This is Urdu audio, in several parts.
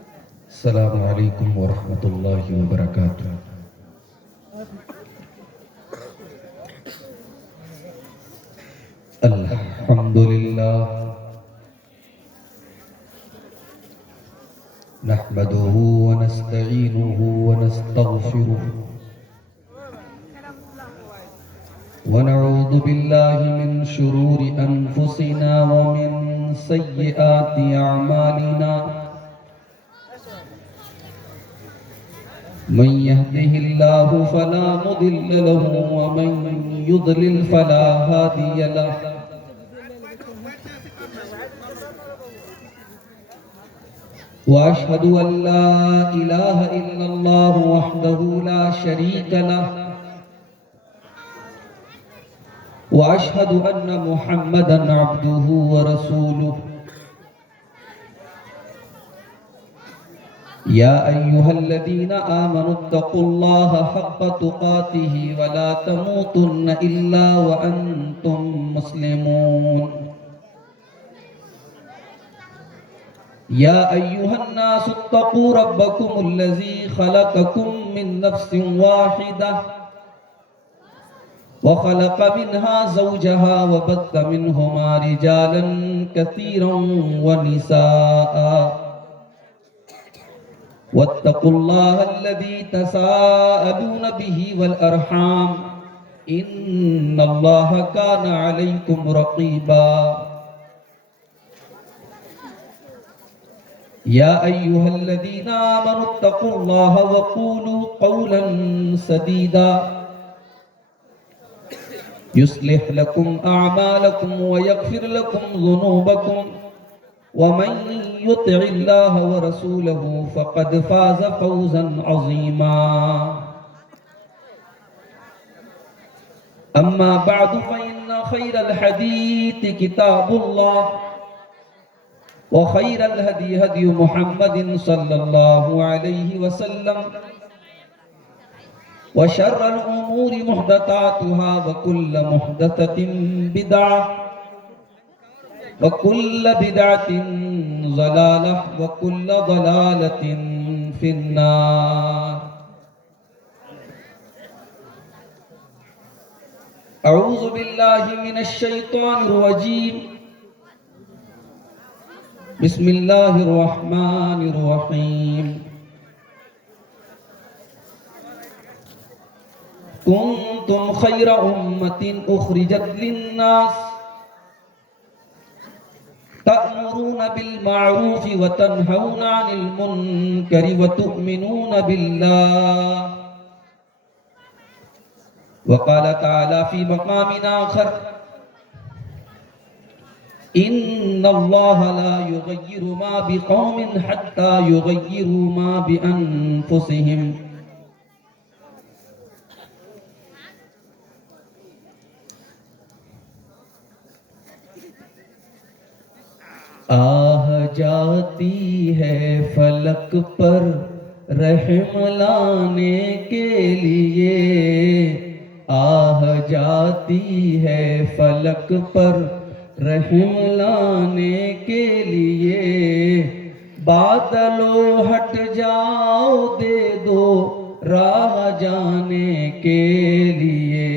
السلام علیکم ورحمۃ اللہ وبرکاتہ۔ الحمدللہ نحمده ونستعینه ونستغفره ونعوذ بالله من شرور انفسنا ومن سیئات اعمالنا من يهده الله فلا مضل له ومن يضلل فلا هادي له وأشهد أن لا إله إلا الله وحده لا شريك له وأشهد أن محمدا عبده ورسوله يا أيها الذين آمنوا اتقوا الله حق تقاته ولا تموتن إلا وأنتم مسلمون يا أيها الناس اتقوا ربكم الذي خلقكم من نفس واحدة وخلق منها زوجها وبث منهما رجالا كثيرا ونساء واتقوا الله الذي تساءلون به والأرحام إن الله كان عليكم رقيبا يا أيها الذين آمنوا اتقوا الله وقولوا قولا سديدا يصلح لكم أعمالكم ويغفر لكم ذنوبكم ومن يطع الله ورسوله فقد فاز فوزا عظيما أما بعد فإن خير الحديث كتاب الله وخير الهدي هدي محمد صلى الله عليه وسلم وشر الأمور محدثاتها وكل محدثة بدعة وكل بدعة ضلالة وكل ضلالة في النار أعوذ بالله من الشيطان الرجيم بسم الله الرحمن الرحيم كنتم خير أمة أخرجت للناس تأمرون بالمعروف وتنهون عن المنكر وتؤمنون بالله وقال تعالى في مقام آخر إن الله لا يغير ما بقوم حتى يغيروا ما بأنفسهم آہ جاتی ہے فلک پر رحم لانے کے لیے آہ جاتی ہے فلک پر رحم لانے کے لیے بادلو ہٹ جاؤ دے دو راہ جانے کے لیے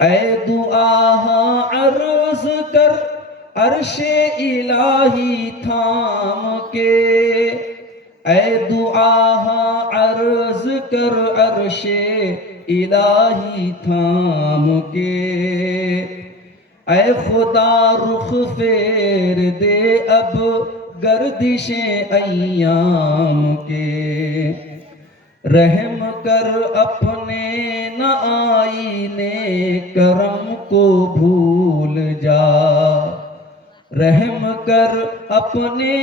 اے دعا عرض کر عرش الہی تھام کے اے دعا عرض کر عرش الہی تھام کے اے خدا رخ پھیر دے اب گردشیں ایام کے رحم کر اپنے نہ آئینے کرم کو بھول جا رحم کر اپنے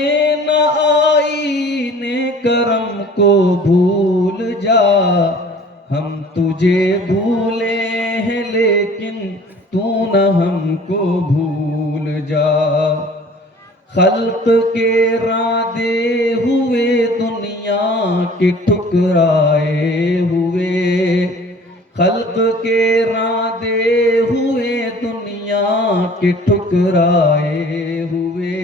نہ آئینے کرم کو بھول جا ہم تجھے بھولے ہیں لیکن تو نہ ہم کو بھول جا خلق کے رادے ہوئے دنیا کے ٹھکرائے ہوئے خلق کے رادے ہوئے دنیا کے ٹھکرائے ہوئے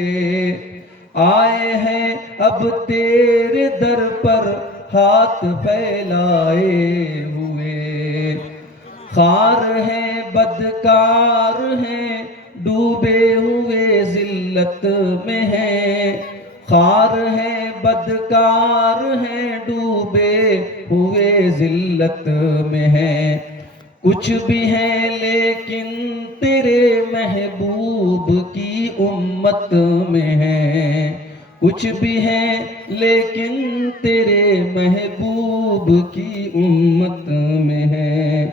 آئے ہیں اب تیرے در پر ہاتھ پھیلائے ہوئے، خار ہیں بدکار ہیں ڈوبے ہوئے ذلت میں ہیں، خار ہیں بدکار ہیں ڈوبے ہوئے ذلت میں ہیں، کچھ بھی ہیں لیکن تیرے محبوب کی امت میں ہیں، کچھ بھی ہیں لیکن تیرے محبوب کی امت میں ہیں،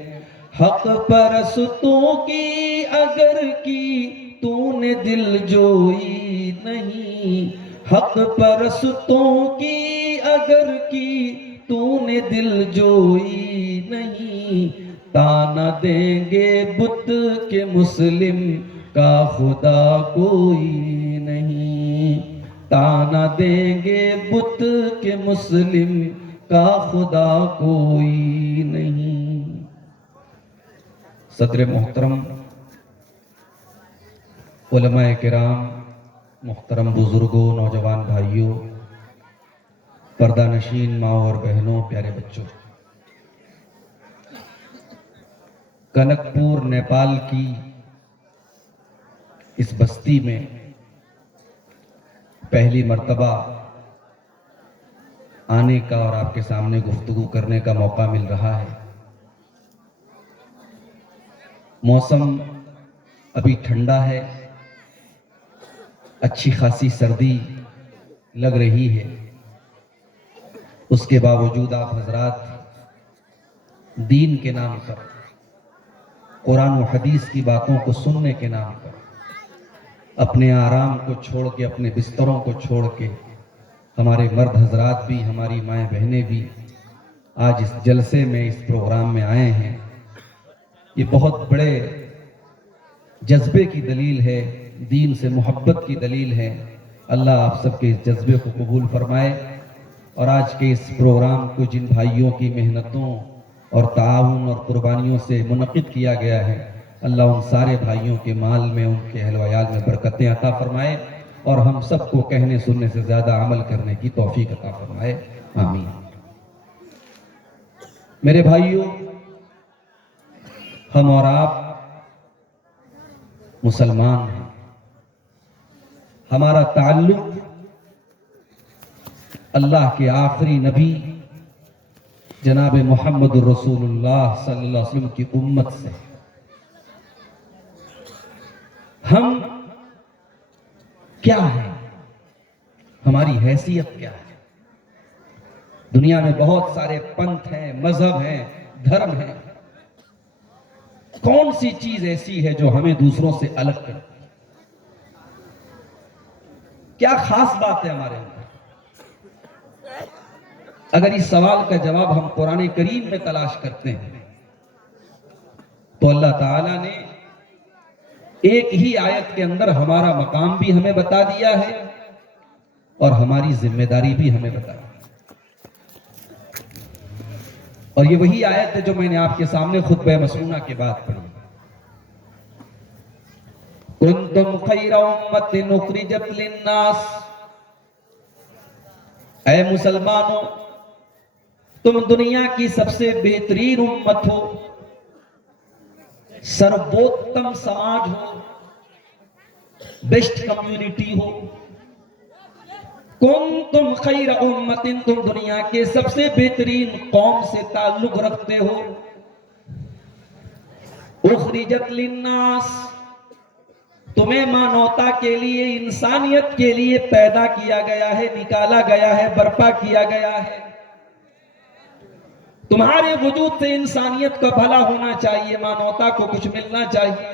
حق پرستوں کی اگر کی تو نے دل جوئی نہیں، حق پرستوں کی اگر کی تو نے دل جوئی نہیں، تانا دیں گے بت کے مسلم کا خدا کوئی نہیں، تانا دیں گے بت کے مسلم کا خدا کوئی نہیں۔ صدر محترم، علماء کرام، محترم بزرگوں، نوجوان بھائیوں، پردہ نشین ماں اور بہنوں، پیارے بچوں، کنک پور نیپال کی اس بستی میں پہلی مرتبہ آنے کا اور آپ کے سامنے گفتگو کرنے کا موقع مل رہا ہے۔ موسم ابھی ٹھنڈا ہے، اچھی خاصی سردی لگ رہی ہے، اس کے باوجود آپ حضرات دین کے نام پر، قرآن و حدیث کی باتوں کو سننے کے نام پر اپنے آرام کو چھوڑ کے، اپنے بستروں کو چھوڑ کے، ہمارے مرد حضرات بھی، ہماری مائیں بہنیں بھی آج اس جلسے میں، اس پروگرام میں آئے ہیں۔ یہ بہت بڑے جذبے کی دلیل ہے، دین سے محبت کی دلیل ہے۔ اللہ آپ سب کے اس جذبے کو قبول فرمائے، اور آج کے اس پروگرام کو جن بھائیوں کی محنتوں اور تعاون اور قربانیوں سے منعقد کیا گیا ہے، اللہ ان سارے بھائیوں کے مال میں، ان کے اہل و عیال میں برکتیں عطا فرمائے، اور ہم سب کو کہنے سننے سے زیادہ عمل کرنے کی توفیق عطا فرمائے، آمین۔ میرے بھائیوں، ہم اور آپ مسلمان ہیں، ہمارا تعلق اللہ کے آخری نبی جناب محمد الرسول اللہ صلی اللہ علیہ وسلم کی امت سے۔ ہم کیا ہیں؟ ہماری حیثیت کیا ہے؟ دنیا میں بہت سارے پنتھ ہیں، مذہب ہیں، دھرم ہیں، کون سی چیز ایسی ہے جو ہمیں دوسروں سے الگ کرتی ہے؟ کیا خاص بات ہے ہمارے اندر؟ اگر اس سوال کا جواب ہم قرآن کریم میں تلاش کرتے ہیں تو اللہ تعالیٰ نے ایک ہی آیت کے اندر ہمارا مقام بھی ہمیں بتا دیا ہے اور ہماری ذمہ داری بھی ہمیں بتا دی۔ اور یہ وہی آیت ہے جو میں نے آپ کے سامنے خطبہ مسنونہ کے بعد پڑھی۔ کنتم خیر امت اخرجت للناس، اے مسلمانوں، تم دنیا کی سب سے بہترین امت ہو، سرووتم سماج ہو، بیسٹ کمیونٹی ہو۔ کنتم خیر امت، تم دنیا کے سب سے بہترین قوم سے تعلق رکھتے ہو۔ اخرجت للناس، تمہیں مانوتا کے لیے، انسانیت کے لیے پیدا کیا گیا ہے، نکالا گیا ہے، برپا کیا گیا ہے۔ تمہارے وجود سے انسانیت کا بھلا ہونا چاہیے، مانوتا کو کچھ ملنا چاہیے۔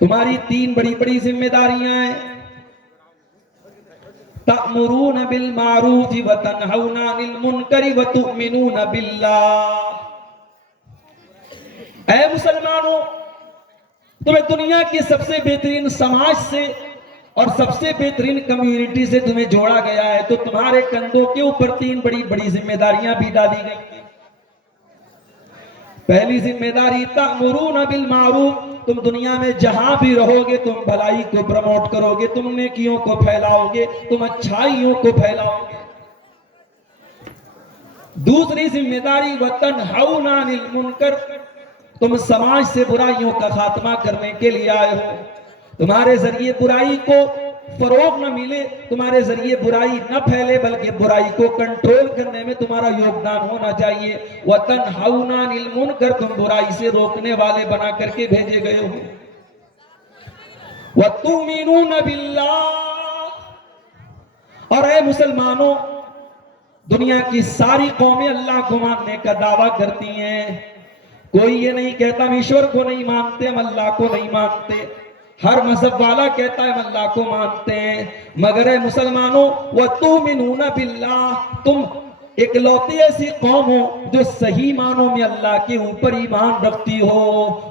تمہاری تین بڑی بڑی ذمہ داریاں ہیں۔ تأمرون بالمعروف وتنہون عن المنکر وتؤمنون باللہ۔ اے مسلمانوں، تمہیں دنیا کی سب سے بہترین سماج سے اور سب سے بہترین کمیونٹی سے تمہیں جوڑا گیا ہے، تو تمہارے کندھوں کے اوپر تین بڑی بڑی ذمہ داریاں بھی ڈالی گئی ہیں۔ پہلی ذمہ داری تأمرون بالمعروف، تم دنیا میں جہاں بھی رہو گے تم بھلائی کو پروموٹ کرو گے، تم نیکیوں کو پھیلاؤ گے، تم اچھائیوں کو پھیلاؤ گے۔ دوسری ذمہ داری وَتَنْهَوْنَ عَنِ الْمُنْكَرِ، تم سماج سے برائیوں کا خاتمہ کرنے کے لیے آئے ہو۔ تمہارے ذریعے برائی کو فروغ نہ ملے، تمہارے ذریعے برائی نہ پھیلے، بلکہ برائی کو کنٹرول کرنے میں تمہارا یوگدان ہونا چاہیے۔ وَتَنْهَوْنَ عَنِ الْمُنْكَرِ، تم برائی سے روکنے والے بنا کر کے بھیجے گئے ہو۔ وَتُؤْمِنُونَ بِاللَّهِ، اور اے مسلمانوں، دنیا کی ساری قومیں اللہ کو ماننے کا دعویٰ کرتی ہیں، کوئی یہ نہیں کہتا ہم ایشور کو نہیں مانتے، ہم اللہ کو نہیں مانتے۔ ہر مذہب والا کہتا ہے ہم اللہ کو مانتے ہیں، مگر اے مسلمانوں وَتُؤْمِنُونَ بِاللَّهِ، تم اکلوتی ایسی قوم ہو جو صحیح معنوں میں اللہ کے اوپر ایمان رکھتی ہو،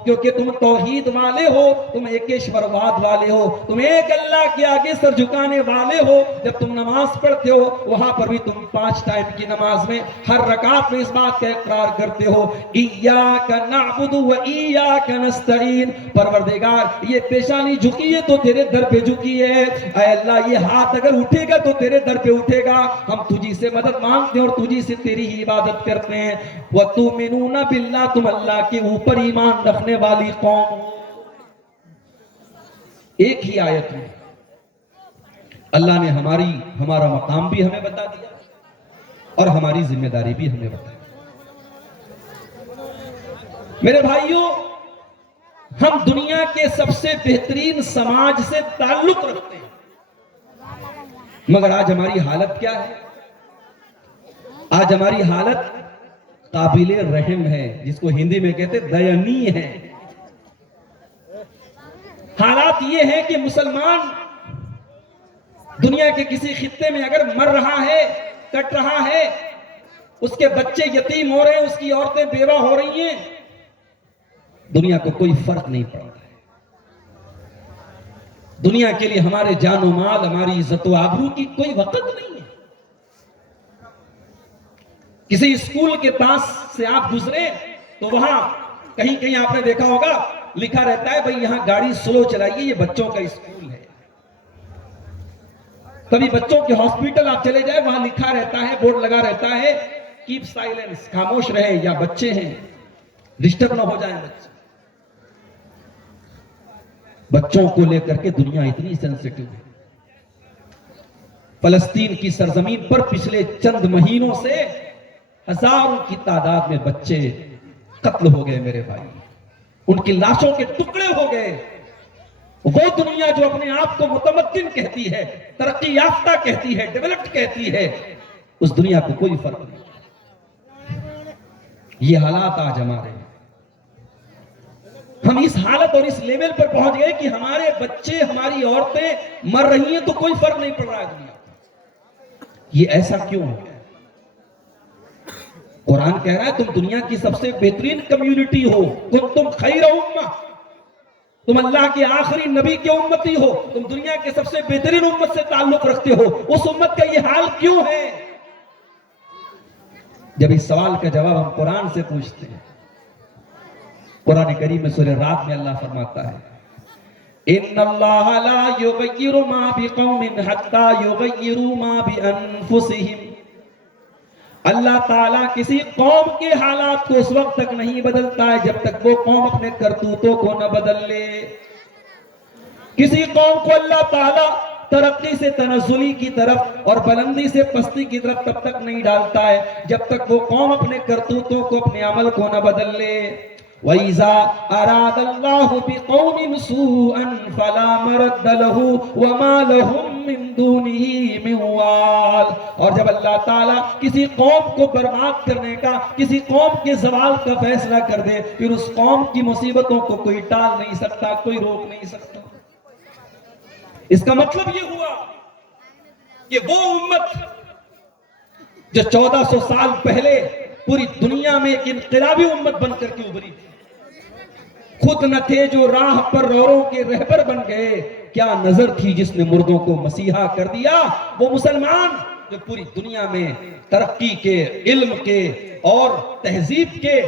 کیونکہ تم توحید والے ہو، تم ایکیشورواد والے ہو، تم ایک اللہ کے آگے سر جھکانے والے ہو۔ جب تم نماز پڑھتے ہو وہاں پر بھی تم 5 ٹائم کی نماز میں ہر رکعت میں اس بات کا اقرار کرتے ہو ایاک نعبد و ایاک نستعین، پروردگار یہ پیشانی جھکی ہے تو تیرے در پہ جھکی ہے، اے اللہ یہ ہاتھ اگر اٹھے گا تو تیرے در پہ اٹھے گا، ہم تجھی سے مدد مانگتے ہیں اور تجھی سے تیری ہی عبادت کرتے ہیں۔ وَتُؤْمِنُونَ بِاللَّهِ، تم اللہ کے اوپر ایمان رکھنے والی قوم ہو۔ ایک ہی آیت میں اللہ نے ہمارا مقام بھی ہمیں بتا دیا اور ہماری ذمہ داری بھی ہمیں بتا دی۔ میرے بھائیوں، ہم دنیا کے سب سے بہترین سماج سے تعلق رکھتے ہیں، مگر آج ہماری حالت کیا ہے؟ آج ہماری حالت قابل رحم ہے، جس کو ہندی میں کہتے دینی ہے۔ حالات یہ ہے کہ مسلمان دنیا کے کسی خطے میں اگر مر رہا ہے، کٹ رہا ہے، اس کے بچے یتیم ہو رہے ہیں، اس کی عورتیں بیوہ ہو رہی ہیں، دنیا کو کوئی فرق نہیں پڑتا ہے۔ دنیا کے لیے ہمارے جان و مال، ہماری عزت و آبرو کی کوئی وقت نہیں ہے۔ کسی اسکول کے پاس سے آپ گزرے تو وہاں کہیں آپ نے دیکھا ہوگا لکھا رہتا ہے بھئی یہاں گاڑی سلو چلائیے، یہ بچوں کا اسکول ہے۔ کبھی بچوں کے ہاسپٹل آپ چلے جائے وہاں لکھا رہتا ہے، بورڈ لگا رہتا ہے کیپ سائلنس، خاموش رہے، یا بچے ہیں ڈسٹرب نہ ہو جائیں بچے۔ بچوں کو لے کر کے دنیا اتنی سینسٹیو ہے۔ فلسطین کی سرزمین پر پچھلے چند مہینوں سے ہزاروں کی تعداد میں بچے قتل ہو گئے میرے بھائی، ان کی لاشوں کے ٹکڑے ہو گئے۔ وہ دنیا جو اپنے آپ کو متمدن کہتی ہے، ترقی یافتہ کہتی ہے، ڈیولپڈ کہتی ہے، اس دنیا کو کوئی فرق نہیں۔ یہ حالات آج ہمارے ہیں، ہم اس حالت اور اس لیول پر پہنچ گئے کہ ہمارے بچے، ہماری عورتیں مر رہی ہیں تو کوئی فرق نہیں پڑ رہا ہے دنیا۔ یہ ایسا کیوں ہو گیا؟ قرآن کہہ رہا ہے تم دنیا کی سب سے بہترین کمیونٹی ہو، کنتم خیر امہ، تم اللہ کے آخری نبی کی امتی ہو، تم دنیا کے سب سے بہترین امت سے تعلق رکھتے ہو، اس امت کا یہ حال کیوں ہے؟ جب اس سوال کا جواب ہم قرآن سے پوچھتے ہیں، قرآن کریم میں سورہ رات میں اللہ فرماتا ہے ان اللہ لا یغیر ما بقوم حتی یغیروا ما بانفسہم، اللہ تعالیٰ کسی قوم کے حالات کو اس وقت تک نہیں بدلتا ہے جب تک وہ قوم اپنے کرتوتوں کو نہ بدل لے۔ کسی قوم کو اللہ تعالیٰ ترقی سے تنزلی کی طرف اور بلندی سے پستی کی طرف تب تک نہیں ڈالتا ہے جب تک وہ قوم اپنے کرتوتوں کو، اپنے عمل کو نہ بدل لے۔ وَإِذَا أَرَادَ اللَّهُ بِقَوْمٍ سُوءًا فَلَا مَرَدَّ لَهُ وَمَا لَهُم مِّن دُونِهِ مِن وَالٍ، اور جب اللہ تعالیٰ کسی قوم کو برباد کرنے کا، کسی قوم کے زوال کا فیصلہ کر دے، پھر اس قوم کی مصیبتوں کو کوئی ٹال نہیں سکتا، کوئی روک نہیں سکتا۔ اس کا مطلب یہ ہوا کہ وہ امت جو 1400 سال پہلے پوری دنیا میں ایک انقلابی امت بن کر کے ابھری تھی، خود نہ تھے جو راہ پر روروں کے رہبر بن گئے، کیا نظر تھی جس نے مردوں کو مسیحا کر دیا، وہ مسلمان جو پوری دنیا میں ترقی کے، علم کے اور تہذیب کے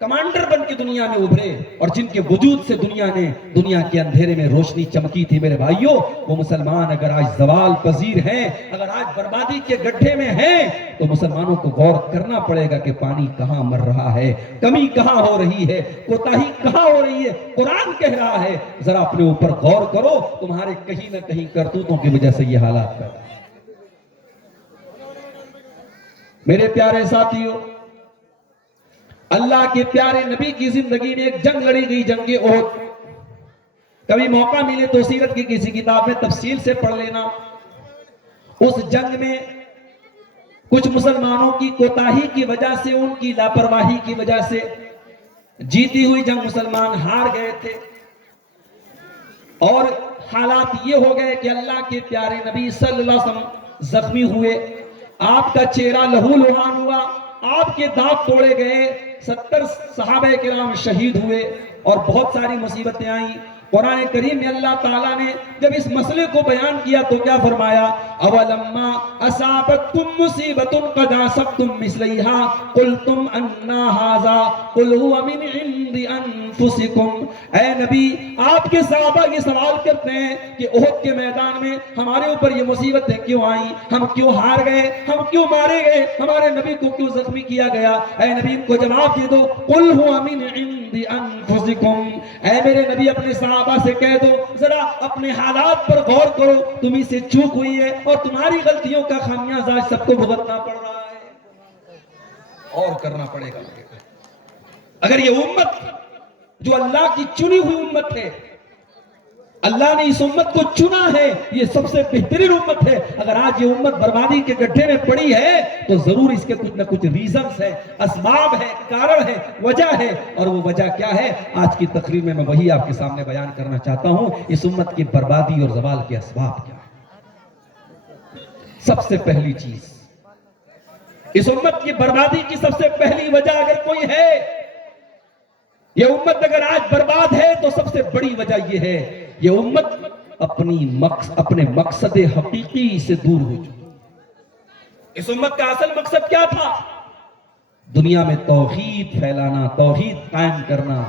کمانڈر بن کے دنیا میں ابھرے اور جن کے وجود سے دنیا کے اندھیرے میں روشنی چمکی تھی میرے بھائیوں، وہ مسلمان اگر آج زوال پذیر ہیں، اگر آج بربادی کے گڈھے میں ہیں، تو مسلمانوں کو غور کرنا پڑے گا کہ پانی کہاں مر رہا ہے، کمی کہاں ہو رہی ہے، کوتاہی کہاں ہو رہی ہے۔ قرآن کہہ رہا ہے ذرا اپنے اوپر غور کرو، تمہارے کہیں نہ کہیں کرتوتوں کی وجہ سے یہ حالات پیدا۔ میرے پیارے ساتھیوں، اللہ کے پیارے نبی کی زندگی میں ایک جنگ لڑی گئی، جنگ احد۔ کبھی موقع ملے تو سیرت کی کسی کتاب میں تفصیل سے پڑھ لینا۔ اس جنگ میں کچھ مسلمانوں کی کوتاہی کی وجہ سے، ان کی لاپرواہی کی وجہ سے جیتی ہوئی جنگ مسلمان ہار گئے تھے، اور حالات یہ ہو گئے کہ اللہ کے پیارے نبی صلی اللہ علیہ وسلم زخمی ہوئے، آپ کا چہرہ لہو لہان ہوا، آپ کے دانت توڑے گئے، 70 صحابہ کرام شہید ہوئے، اور بہت ساری مصیبتیں آئیں۔ قرآن کریم میں اللہ تعالیٰ نے جب اس مسئلے کو بیان کیا تو کیا فرمایا؟ اولما اصابتکم مصیبت قد اصبتم مثلیہا قلتم انا ھذا قل ھو من عند انفسکم۔ اے نبی، آپ کے صحابہ یہ سوال کرتے ہیں کہ احد کے میدان میں ہمارے اوپر یہ مصیبتیں کیوں آئیں، ہم کیوں ہار گئے، ہم کیوں مارے گئے، ہمارے نبی کو کیوں زخمی کیا گیا؟ اے نبی ان کو جواب دے دو، قل ھو من عند انفسکم۔ اے میرے نبی اپنے صحابہ سے کہہ دو ذرا اپنے حالات پر غور کرو، تمہیں سے چوک ہوئی ہے اور تمہاری غلطیوں کا خمیازہ آج سب کو بھگتنا پڑ رہا ہے، اور کرنا پڑے گا۔ اگر یہ امت جو اللہ کی چنی ہوئی امت ہے، اللہ نے اس امت کو چنا ہے، یہ سب سے بہترین امت ہے، اگر آج یہ امت بربادی کے گڈھے میں پڑی ہے تو ضرور اس کے کچھ نہ کچھ ریزنز ہے، اسباب ہے، کارن ہے، وجہ ہے، اور وہ وجہ کیا ہے؟ آج کی تقریر میں وہی آپ کے سامنے بیان کرنا چاہتا ہوں۔ اس امت کی بربادی اور زوال کے اسباب کیا ہے؟ سب سے پہلی چیز، اس امت کی بربادی کی سب سے پہلی وجہ اگر کوئی ہے، یہ امت اگر آج برباد ہے تو سب سے بڑی وجہ یہ ہے، یہ امت اپنے مقصد حقیقی سے دور ہو چکی۔ اس امت کا اصل مقصد کیا تھا؟ دنیا میں توحید پھیلانا، توحید قائم کرنا،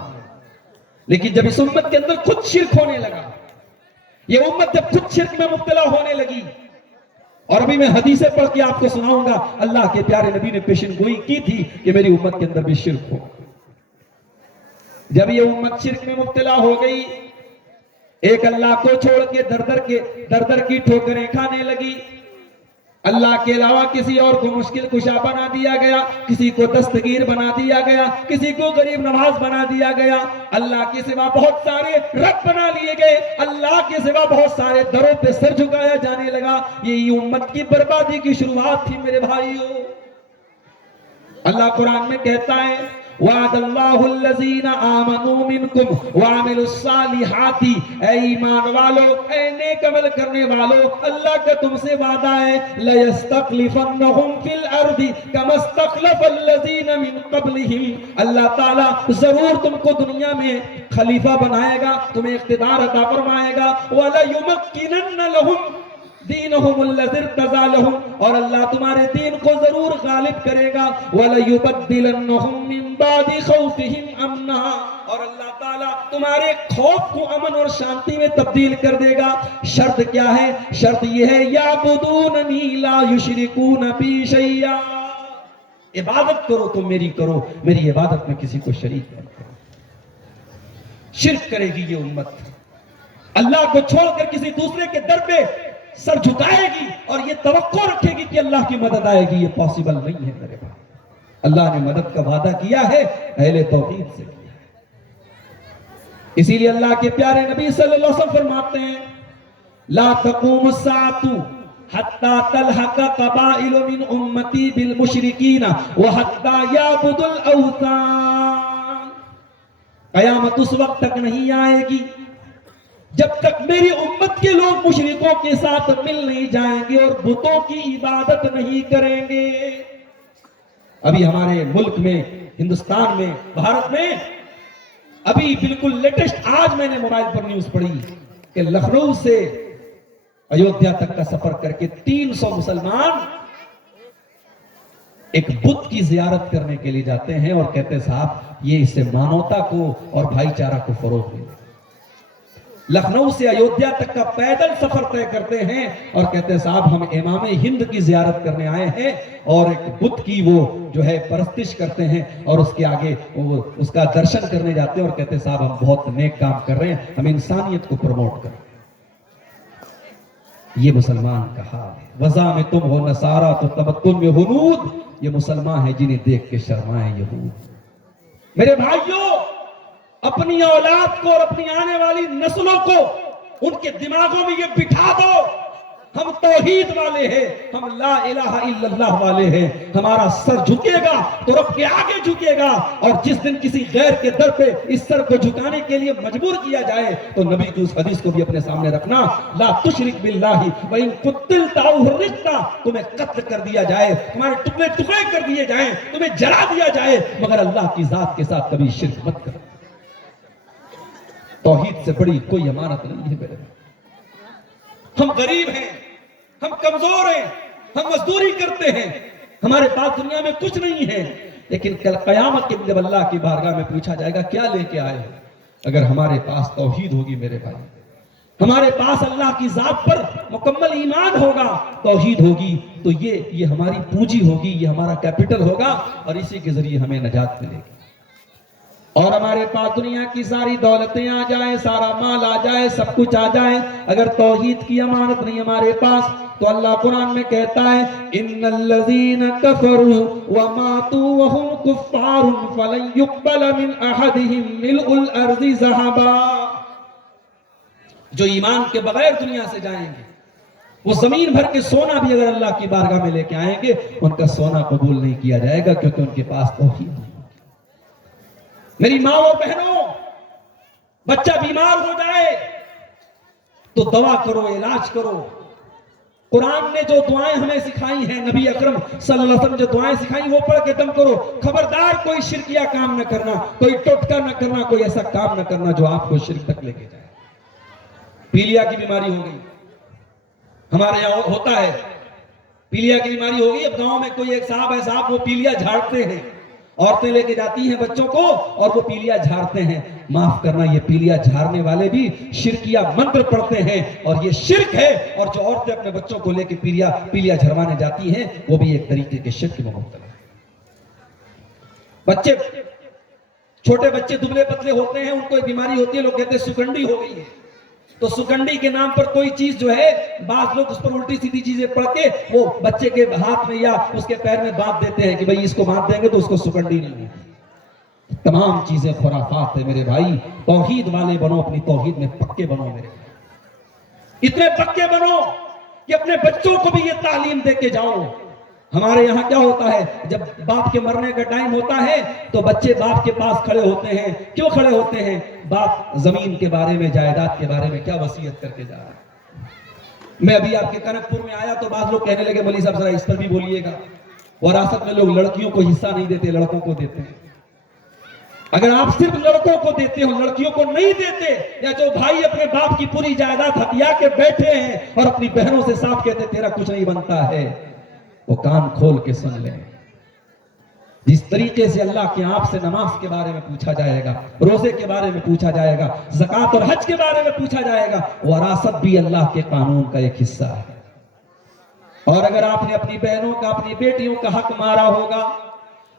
لیکن جب اس امت کے اندر خود شرک ہونے لگا، یہ امت جب خود شرک میں مبتلا ہونے لگی، اور ابھی میں حدیثیں پڑھ کے آپ کو سناؤں گا، اللہ کے پیارے نبی نے پیشن گوئی کی تھی کہ میری امت کے اندر بھی شرک ہو۔ جب یہ امت شرک میں مبتلا ہو گئی، ایک اللہ کو چھوڑ کے در در کی ٹھوکریں کھانے لگی، اللہ کے علاوہ کسی اور کو مشکل کشا بنا دیا گیا، کسی کو دستگیر بنا دیا گیا، کسی کو غریب نواز بنا دیا گیا، اللہ کے سوا بہت سارے رب بنا لیے گئے، اللہ کے سوا بہت سارے دروں پہ سر جھکایا جانے لگا۔ یہی امت کی بربادی کی شروعات تھی میرے بھائیوں۔ اللہ قرآن میں کہتا ہے وعد اللہ الذین آمنوا منکم وعملوا الصالحات، اے ایمان والو، اے نیک عمل کرنے والو، اللہ کا تم سے وعدہ ہے لَيَسْتَخْلِفَنَّهُمْ فِي الْأَرْضِ كَمَا اسْتَخْلَفَ الَّذِينَ مِن قَبْلِهِمْ۔ اللہ تعالیٰ ضرور تم کو دنیا میں خلیفہ بنائے گا، تمہیں اقتدار عطا فرمائے گا، وَلَيُمَكِّنَنَّ لَهُمْ دینہم الذی ارتضی لہم، اور اللہ تمہارے دین کو ضرور غالب کرے گا، وَلَيُبَدِّلَنَّهُمْ مِن بَعْدِ خَوْفِهِمْ أَمْنًا، اور اللہ تعالیٰ تمہارے خوف کو امن اور شانتی میں تبدیل کر دے گا۔ شرط کیا ہے؟ شرط یہ ہے یعبدوننی لا یشرکون بی شیئا، عبادت کرو تم میری کرو، میری عبادت میں کسی کو شریک مت کرو۔ شرک کرے گی یہ امت، اللہ کو چھوڑ کر کسی دوسرے کے در پہ سر جھکائے گی اور یہ توقع رکھے گی کہ اللہ کی مدد آئے گی، یہ پاسبل نہیں ہے میرے بھائی۔ اللہ نے مدد کا وعدہ کیا ہے، اہل توحید سے کیا ہے۔ اسی لیے اللہ کے پیارے نبی صلی اللہ علیہ وسلم فرماتے ہیں لا تقوم الساعة حتى تلحق قبائل من امتی بالمشرکین وحتى يعبدوا الاوثان، قیامت اس وقت تک نہیں آئے گی جب تک میری امت کے لوگ مشرکوں کے ساتھ مل نہیں جائیں گے اور بتوں کی عبادت نہیں کریں گے۔ ابھی ہمارے ملک میں، ہندوستان میں، بھارت میں، ابھی بالکل لیٹسٹ آج میں نے موبائل پر نیوز پڑھی کہ لکھنؤ سے ایودھیا تک کا سفر کر کے 300 مسلمان ایک بت کی زیارت کرنے کے لیے جاتے ہیں اور کہتے ہیں صاحب یہ اس سے مانوتا کو اور بھائی چارہ کو فروغ ملے. لکھنؤ سے ایودھیا تک کا پیدل سفر طے کرتے ہیں اور کہتے ہیں صاحب ہم امام ہند کی زیارت کرنے آئے ہیں اور ایک بت کی وہ جو ہے پرستش کرتے ہیں اور اس کے آگے اس کا درشن کرنے جاتے ہیں اور کہتے ہیں صاحب ہم بہت نیک کام کر رہے ہیں, ہم انسانیت کو پروموٹ کریں. یہ مسلمان کا حال ہے. وضع میں تم ہو نصارہ تو تمدن میں ہنود, یہ مسلمان ہیں جنہیں دیکھ کے شرمائیں یہود. میرے بھائیوں, اپنی اولاد کو اور اپنی آنے والی نسلوں کو ان کے دماغوں میں یہ بٹھا دو, ہم توحید والے ہیں, ہم لا الہ الا اللہ والے ہیں. ہمارا سر جھکے گا تو رب کے آگے جھکے گا, اور جس دن کسی غیر کے در پہ اس سر کو جھکانے کے لیے مجبور کیا جائے تو نبی کی اس حدیث کو بھی اپنے سامنے رکھنا, لا تشرک باللہ وَإِن قُتِّلْتَ أَوْ حُرِّقْتَ, تمہیں قتل کر دیا جائے, تمہارے ٹکڑے ٹکڑے کر دیے جائیں, تمہیں جلا دیا جائے, مگر اللہ کی ذات کے ساتھ کبھی شرک مت کرو. توحید سے بڑی کوئی امانت نہیں ہے میرے. ہم غریب ہیں, ہم کمزور ہیں, ہم مزدوری کرتے ہیں, ہمارے پاس دنیا میں کچھ نہیں ہے, لیکن کل قیامت کے دن جب اللہ کی بارگاہ میں پوچھا جائے گا کیا لے کے آئے ہو, اگر ہمارے پاس توحید ہوگی میرے بھائی, ہمارے پاس اللہ کی ذات پر مکمل ایمان ہوگا, توحید ہوگی, تو یہ ہماری پونجی ہوگی, یہ ہمارا کیپٹل ہوگا, اور اسی کے ذریعے ہمیں نجات ملے گی. اور ہمارے پاس دنیا کی ساری دولتیں آ جائیں, سارا مال آ جائے, سب کچھ آ جائے, اگر توحید کی امانت نہیں ہمارے پاس, تو اللہ قرآن میں کہتا ہے ان الذین کفروا وماتوا وهم کفار فلن يقبل من احدهم ملء الارض ذهبا. جو ایمان کے بغیر دنیا سے جائیں گے, وہ زمین بھر کے سونا بھی اگر اللہ کی بارگاہ میں لے کے آئیں گے, ان کا سونا قبول نہیں کیا جائے گا, کیونکہ ان کے پاس توحید نہیں. میری ماں اور بہنوں, بچہ بیمار ہو جائے تو دوا کرو, علاج کرو. قرآن نے جو دعائیں ہمیں سکھائی ہیں, نبی اکرم صلی اللہ علیہ وسلم جو دعائیں سکھائی وہ پڑھ کے دم کرو. خبردار کوئی شرکیہ کام نہ کرنا, کوئی ٹوٹکا نہ کرنا, کوئی ایسا کام نہ کرنا جو آپ کو شرک تک لے کے جائے. پیلیا کی بیماری ہو گئی, ہمارے یہاں ہوتا ہے, پیلیا کی بیماری ہو گئی. اب گاؤں میں کوئی ایک صاحب ہے, صاحب وہ پیلیا جھاڑتے ہیں, عورتیں لے کے جاتی ہیں بچوں کو اور وہ پیلیا جھاڑتے ہیں. معاف کرنا, یہ پیلیا جھاڑنے والے بھی شرکیہ منتر پڑھتے ہیں, اور یہ شرک ہے. اور جو عورتیں اپنے بچوں کو لے کے پیلیا جھڑوانے جاتی ہیں, وہ بھی ایک طریقے کے شرک میں مبتلا ہے. بچے, چھوٹے بچے دبلے پتلے ہوتے ہیں, ان کو ایک بیماری ہوتی ہے, لوگ کہتے ہیں سکنڈی ہو گئی ہے. تو سکنڈی کے نام پر کوئی چیز جو ہے, بعض لوگ اس پر الٹی سیدھی چیزیں پڑھ کے وہ بچے کے ہاتھ میں یا اس کے پیر میں باندھ دیتے ہیں کہ بھئی اس کو باندھ دیں گے تو اس کو سکنڈی نہیں ہے. تمام چیزیں خرافات ہیں میرے بھائی. توحید والے بنو, اپنی توحید میں پکے بنو میرے بھائی. اتنے پکے بنو کہ اپنے بچوں کو بھی یہ تعلیم دے کے جاؤ. ہمارے یہاں کیا ہوتا ہے, جب باپ کے مرنے کا ٹائم ہوتا ہے تو بچے باپ کے پاس کھڑے ہوتے ہیں. کیوں کھڑے ہوتے ہیں؟ باپ زمین کے بارے میں, جائیداد کے بارے میں کیا وصیت کر کے جا رہا ہے. میں ابھی آپ کے کنک پور میں آیا تو بعض لوگ کہنے لگے مولوی صاحب ذرا اس پر بھی بولیے گا, وراثت میں لوگ لڑکیوں کو حصہ نہیں دیتے, لڑکوں کو دیتے ہیں. اگر آپ صرف لڑکوں کو دیتے ہو, لڑکیوں کو نہیں دیتے, یا جو بھائی اپنے باپ کی پوری جائیداد ہتھیا کے بیٹھے ہیں اور اپنی بہنوں سے صاف کہتے تیرا کچھ نہیں بنتا ہے, وہ کان کھول کے سن لیں. جس طریقے سے اللہ کے آپ سے نماز کے بارے میں پوچھا جائے گا, روزے کے بارے میں پوچھا جائے گا, زکوٰۃ اور حج کے بارے میں پوچھا جائے گا, وراثت بھی اللہ کے قانون کا ایک حصہ ہے. اور اگر آپ نے اپنی بہنوں کا, اپنی بیٹیوں کا حق مارا ہوگا,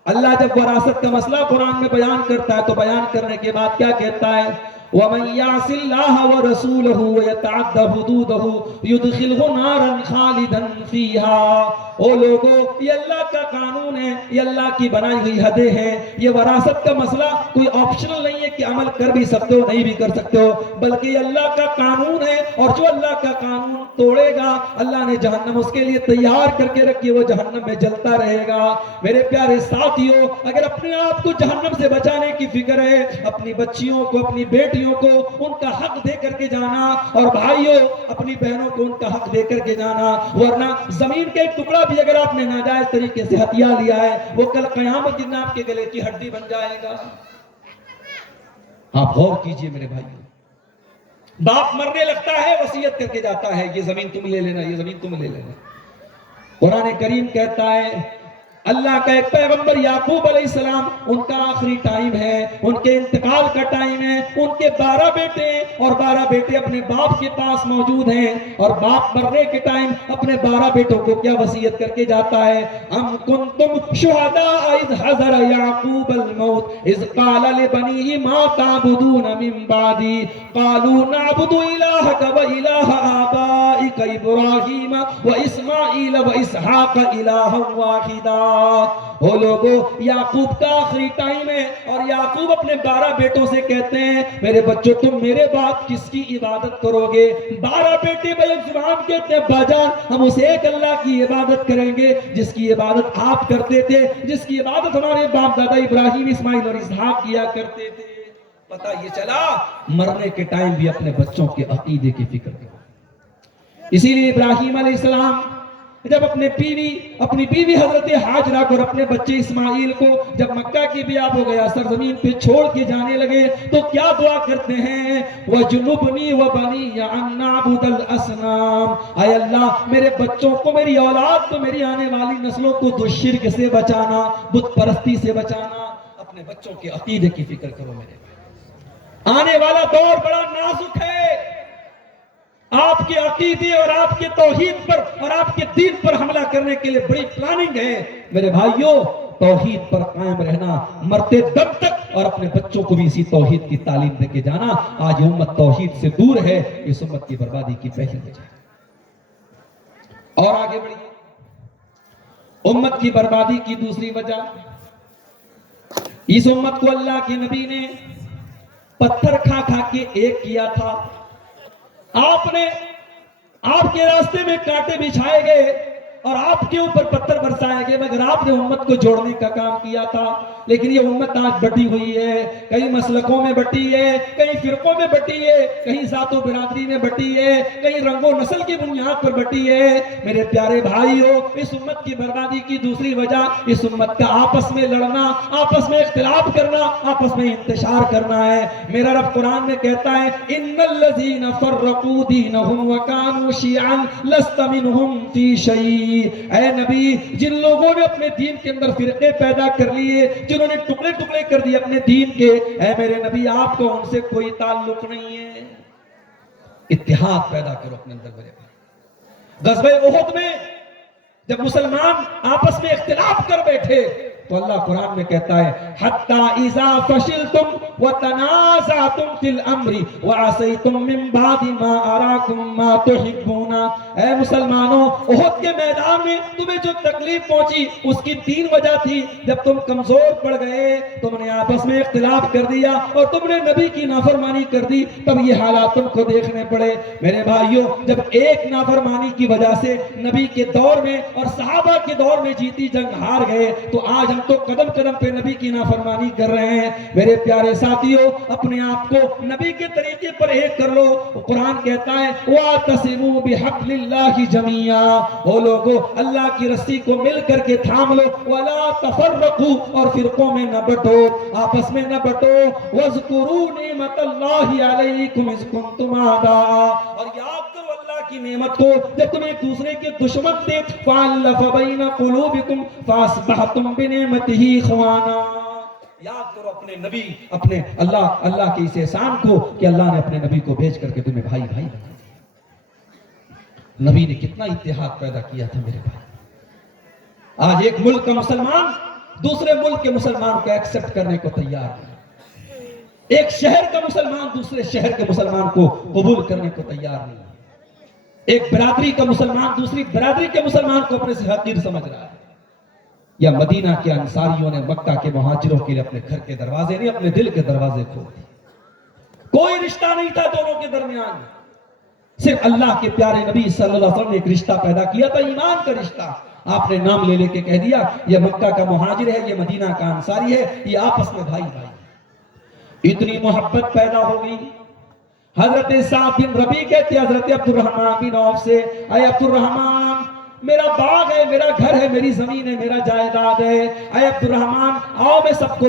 اللہ جب وراثت کا مسئلہ قرآن میں بیان کرتا ہے تو بیان کرنے کے بعد کیا کہتا ہے, وَمَن يَعْصِ اللَّهَ وَرَسُولَهُ وَيَتَعَدَّ حُدُودَهُ يُدْخِلْهُ نَارًا خَالِدًا فِيهَا. او لوگو, یہ اللہ کا قانون ہے, یہ اللہ کی بنائی ہوئی حدیں ہیں. یہ وراثت کا مسئلہ کوئی آپشنل نہیں ہے کہ عمل کر بھی سکتے ہو, نہیں بھی کر سکتے ہو, بلکہ یہ اللہ کا قانون ہے. اور جو اللہ کا قانون توڑے گا, اللہ نے جہنم اس کے لیے تیار کر کے رکھی, وہ جہنم میں جلتا رہے گا. میرے پیارے ساتھیوں, اگر اپنے آپ کو جہنم سے بچانے کی فکر ہے, اپنی بچیوں کو, اپنی بیٹیوں کو ان کا حق دے کر کے جانا, اور بھائیوں اپنی بہنوں کو ان کا حق دے کر کے جانا. ورنہ زمین کے ایک ٹکڑا بھی اگر آپ نے ناجائز طریقے سے ہتھیا لیا ہے, وہ کل قیامت کے دن آپ کے گلے کی ہڈی بن جائے گا. آپ غور کیجئے میرے بھائی. باپ مرنے لگتا ہے, وصیت کر کے جاتا ہے, یہ زمین تم لے لینا, یہ زمین تم لے لینا. قرآن کریم کہتا ہے اللہ کا ایک پیغمبر یعقوب علیہ السلام، ان کا آخری ٹائم ہے، ان کے انتقال کا ٹائم ہے، ان کے 12 بیٹے اور 12 بیٹے اپنے باپ کے پاس موجود ہیں، اور باپ مرنے کے ٹائم اپنے 12 بیٹوں کو کیا وصیت کر کے جاتا ہے؟ ام کنتم شہداء اذ حضر یعقوب الموت اذ قال لبنیہ ما تعبدون من بعدی قالوا نعبد الہک و الہ آبائک ابراہیم و اسماعیل و اسحاق الہا واحدا۔ وہ لوگو، یعقوب کا آخری ٹائم ہے، اور یعقوب اپنے 12 بیٹوں سے کہتے ہیں میرے بچوں تم میرے بعد کس کی عبادت کرو گے؟ 12 بیٹے بیک زبان کہتے ہیں ابا جان ہم اس ایک اللہ کی عبادت کریں گے جس کی عبادت آپ کرتے تھے، جس کی عبادت ہمارے باپ دادا ابراہیم اسماعیل اور اسحاق کیا کرتے تھے۔ پتہ یہ چلا مرنے کے ٹائم بھی اپنے بچوں کے عقیدے کی فکر کرو۔ اسی لیے ابراہیم علیہ السلام جب اپنی بیوی حضرت حاجرہ کو اور اپنے بچے اسماعیل کو جب مکہ کی بیاب ہو گیا سرزمین پہ چھوڑ کے جانے لگے تو کیا دعا کرتے ہیں؟ وَجُنُبْنِي وَبَنِيَّ أَن نَّعْبُدَ الْأَصْنَامَ، اے اللہ میرے بچوں کو، میری اولاد کو، میری آنے والی نسلوں کو تو شرک سے بچانا، بت پرستی سے بچانا۔ اپنے بچوں کے عقیدے کی فکر کرو میرے بھائی، آنے والا دور بڑا نازک ہے۔ آپ کے عقیدے اور آپ کے توحید پر اور آپ کے دین پر حملہ کرنے کے لیے بڑی پلاننگ ہے میرے بھائیوں۔ توحید پر قائم رہنا مرتے دم تک، اور اپنے بچوں کو بھی اسی توحید کی تعلیم دے کے جانا۔ آج امت توحید سے دور ہے، اس امت کی بربادی کی پہلی وجہ۔ اور آگے بڑھیے، امت کی بربادی کی دوسری وجہ، اس امت کو اللہ کے نبی نے پتھر کھا کھا کے ایک کیا تھا۔ آپ کے راستے میں کانٹے بچھائے گئے اور آپ کے اوپر پتھر برسائے گئے، مگر آپ نے امت کو جوڑنے کا کام کیا تھا۔ لیکن یہ امت آج بٹی ہوئی ہے، کئی مسلکوں میں بٹی ہے، کئی فرقوں میں بٹی ہے، کہیں ذات و برادری میں بٹی ہے، کئی رنگ و نسل کی بنیاد پر بٹی ہے۔ میرے پیارے بھائیو، اس امت کی بربادی کی دوسری وجہ اس امت کا آپس میں لڑنا، آپس میں اختلاف کرنا، آپس میں انتشار کرنا ہے۔ میرا رب قرآن میں کہتا ہے ان الذین فرقوا دینہم وکانوا شیعا لست منہم فی شیء۔ اے نبی، جن لوگوں نے اپنے دین کے اندر فرقے پیدا کر لیے، جنہوں نے ٹکڑے ٹکڑے کر دیے اپنے دین کے، اے میرے نبی آپ کو ان سے کوئی تعلق نہیں ہے۔ اتحاد پیدا کرو اپنے اندر میرے بھائی۔ غزوہ احد میں جب مسلمان آپس میں اختلاف کر بیٹھے تو اللہ قرآن میں کہتا ہے حَتَّى إِذَا فَشِلْتُمْ وَتَنَازَعْتُمْ فِي الْأَمْرِ وَعَصَيْتُمْ مِنْ بَعْدِ مَا أَرَاكُمْ مَا تُحِبُّونَ۔ اے مسلمانوں، احد کے میدان میں تمہیں جو تکلیف پہنچی اس کی 3 وجہ تھی۔ جب تم کمزور پڑ گئے، تم نے آپس میں اختلاف کر دیا اور تم نے نبی کی نافرمانی کر دی، تب یہ حالات تم کو دیکھنے پڑے۔ میرے بھائیوں، جب ایک نافرمانی کی وجہ سے نبی کے دور میں اور صحابہ کے دور میں جیتی جنگ ہار گئے، تو آج ہم تو قدم قدم پہ نبی کی نافرمانی کر رہے ہیں۔ میرے پیارے ساتھیوں، اپنے آپ کو نبی کے طریقے پر ایک کر لو۔ قرآن کہتا ہے وَاعْتَصِمُوا بِحَبْلِ اللَّهِ جَمِيعًا، وہ لوگوں اللہ کی رسی کو مل کر کے تھام لو، وَلَا تَفَرَّقُوا، اور فرقوں میں نہ بٹو، آپس میں نہ بٹو، وَاذْكُرُوا نِعْمَةَ اللَّهِ عَلَيْكُمْ إِذْ كُنْتُمْ أَعْدَاءً، اور یاد کرو اللہ کی نعمت کو جب تم ایک دوسرے کے دشمن تھے، فَأَلَّفَ بَيْنَ قُلُوبِكُمْ فَأَصْبَحْتُمْ بِنِعْمَتِهِ إِخْوَانًا۔ یاد کرو اپنے نبی، اپنے اللہ کے اس احسان کو کہ اللہ نے اپنے نبی کو بھیج کر کے تمہیں بھائی بھائی بنا دیا۔ نبی نے کتنا اتحاد پیدا کیا تھا میرے بھائی۔ آج ایک ملک کا مسلمان دوسرے ملک کے مسلمان کو ایکسپٹ کرنے کو تیار نہیں، ایک شہر کا مسلمان دوسرے شہر کے مسلمان کو قبول کرنے کو تیار نہیں، ایک برادری کا مسلمان دوسری برادری کے مسلمان کو اپنے سے حقیر سمجھ رہا ہے۔ یا مدینہ کے انصاریوں نے مکہ کے مہاجروں کے لیے اپنے گھر کے دروازے نہیں، اپنے دل کے دروازے کھول دیے۔ کوئی رشتہ نہیں تھا دونوں کے درمیان، صرف اللہ کے پیارے نبی صلی اللہ علیہ وسلم نے ایک رشتہ پیدا کیا تھا، ایمان کا رشتہ۔ آپ نے نام لے لے کے کہہ دیا یہ مکہ کا مہاجر ہے، یہ مدینہ کا انصاری ہے، یہ آپس میں بھائی بھائی۔ اتنی محبت پیدا ہو گئی۔ حضرت سعد بن ربیع کہتے حضرت عبد الرحمن بن عوف سے، اے عبد الرحمن، میرا باغ ہے، میرا گھر ہے، میری زمین ہے، میرا جائیداد ہے، اے عبد الرحمن آؤ میں سب کو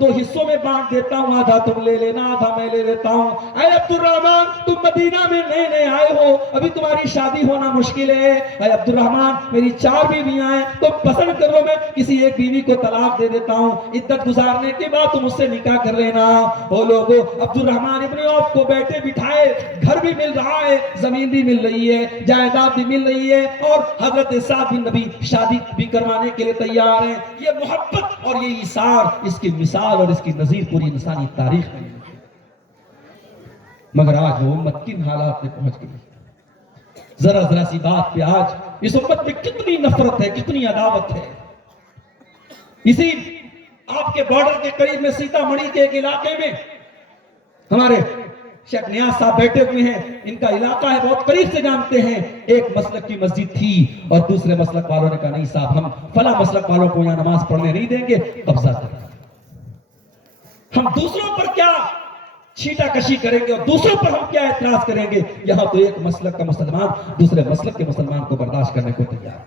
دو حصوں میں بانٹ دیتا ہوں، آدھا تم لے لینا آدھا میں لے لیتا ہوں۔ اے عبد الرحمن تم مدینہ میں نئے نئے آئے ہو، ابھی تمہاری شادی ہونا مشکل ہے، اے عبد الرحمن میری 4 بیویاں ہیں، تم پسند کر لو، میں کسی ایک بیوی کو طلاق دے دیتا ہوں، عدت گزارنے کے بعد تم اس سے نکاح کر لینا۔ وہ لوگوں عبد الرحمن ابن عوف کو بیٹھے بٹھائے، گھر بھی مل رہا ہے، زمین بھی مل رہی ہے، جائیداد بھی مل رہی ہے، اور حضرت سعد بن نبی شادی بھی کروانے کے لیے تیار ہیں۔ یہ محبت اور یہ ایثار، اس کی مثال اور اس کی نظیر پوری انسانی تاریخ میں نہیں ہے۔ مگر آج وہ امت کن حالات میں پہنچ گئی، ذرا ذرا سی بات پہ آج اس امت میں کتنی نفرت ہے، کتنی عداوت ہے۔ اسی آپ کے بارڈر کے قریب میں سیتا مڑھی کے ایک علاقے میں ہمارے شیخ نیاز صاحب بیٹھے ہوئے ہیں، ان کا علاقہ ہے، بہت قریب سے جانتے ہیں۔ ایک مسلک کی مسجد تھی اور دوسرے مسلک والوں نے کہا نہیں صاحب ہم فلاں مسلک والوں کو یہاں نماز پڑھنے نہیں دیں گے، قبضہ کریں گے۔ ہم دوسروں پر کیا چھیٹا کشی کریں گے اور دوسروں پر ہم کیا اعتراض کریں گے، یہاں تو ایک مسلک کا مسلمان دوسرے مسلک کے مسلمان کو برداشت کرنے کو تیار ہے۔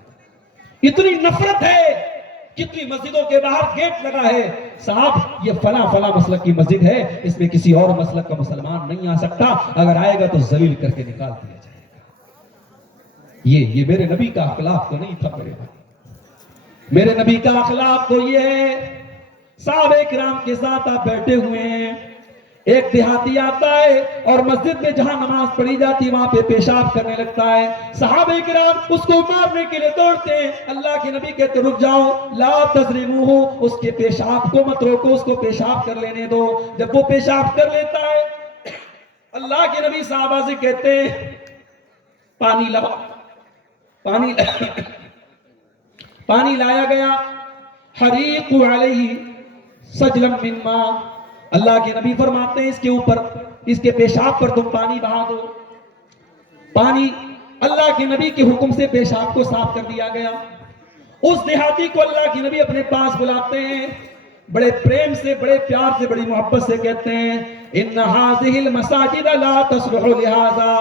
اتنی نفرت ہے، کتنی مسجدوں کے باہر گیٹ لگا ہے، صاحب یہ فلاں فلاں مسلک کی مسجد ہے، اس میں کسی اور مسلک کا مسلمان نہیں آ سکتا، اگر آئے گا تو ذلیل کر کے نکال دیا جائے گا۔ یہ میرے نبی کا اخلاق تو نہیں تھا میرے بھائی، میرے نبی کا اخلاق تو یہ ہے۔ صحابہ کرام کے ساتھ آپ بیٹھے ہوئے ہیں، ایک دیہاتی آتا ہے اور مسجد میں جہاں نماز پڑھی جاتی وہاں پہ پیشاب کرنے لگتا ہے، صحابہ کرام اس کو مارنے کے لیے دوڑتے ہیں، اللہ کے نبی کہتے رک جاؤ، لا تظلموہ، اس کے پیشاب کو مت روکو، اس کو پیشاب کر لینے دو۔ جب وہ پیشاب کر لیتا ہے اللہ کے نبی صحابہ سے کہتے ہیں پانی لاؤ، پانی لایا گیا، حریق علیہ سجلا من ماء، اللہ کے نبی فرماتے ہیں اس کے اوپر، اس کے پیشاب پر تم پانی بہا دو۔ پانی اللہ کے نبی کے حکم سے پیشاب کو صاف کر دیا گیا۔ اس دیہاتی کو اللہ کے نبی اپنے پاس بلاتے ہیں، بڑے پریم سے، بڑے پیار سے، بڑی محبت سے کہتے ہیں ان هذه المساجد لا تصلح لهذا،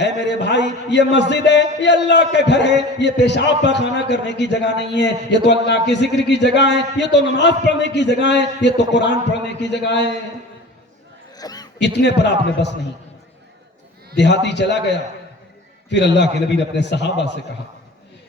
اے میرے بھائی یہ مسجد ہے، یہ اللہ کا گھر ہے، یہ پیشاب پاخانہ کرنے کی جگہ نہیں ہے، یہ تو اللہ کے ذکر کی جگہ ہے، یہ تو نماز پڑھنے کی جگہ ہے، یہ تو قرآن پڑھنے کی جگہ ہے۔ اتنے پر آپ نے بس نہیں، دیہاتی چلا گیا، پھر اللہ کے نبی نے اپنے صحابہ سے کہا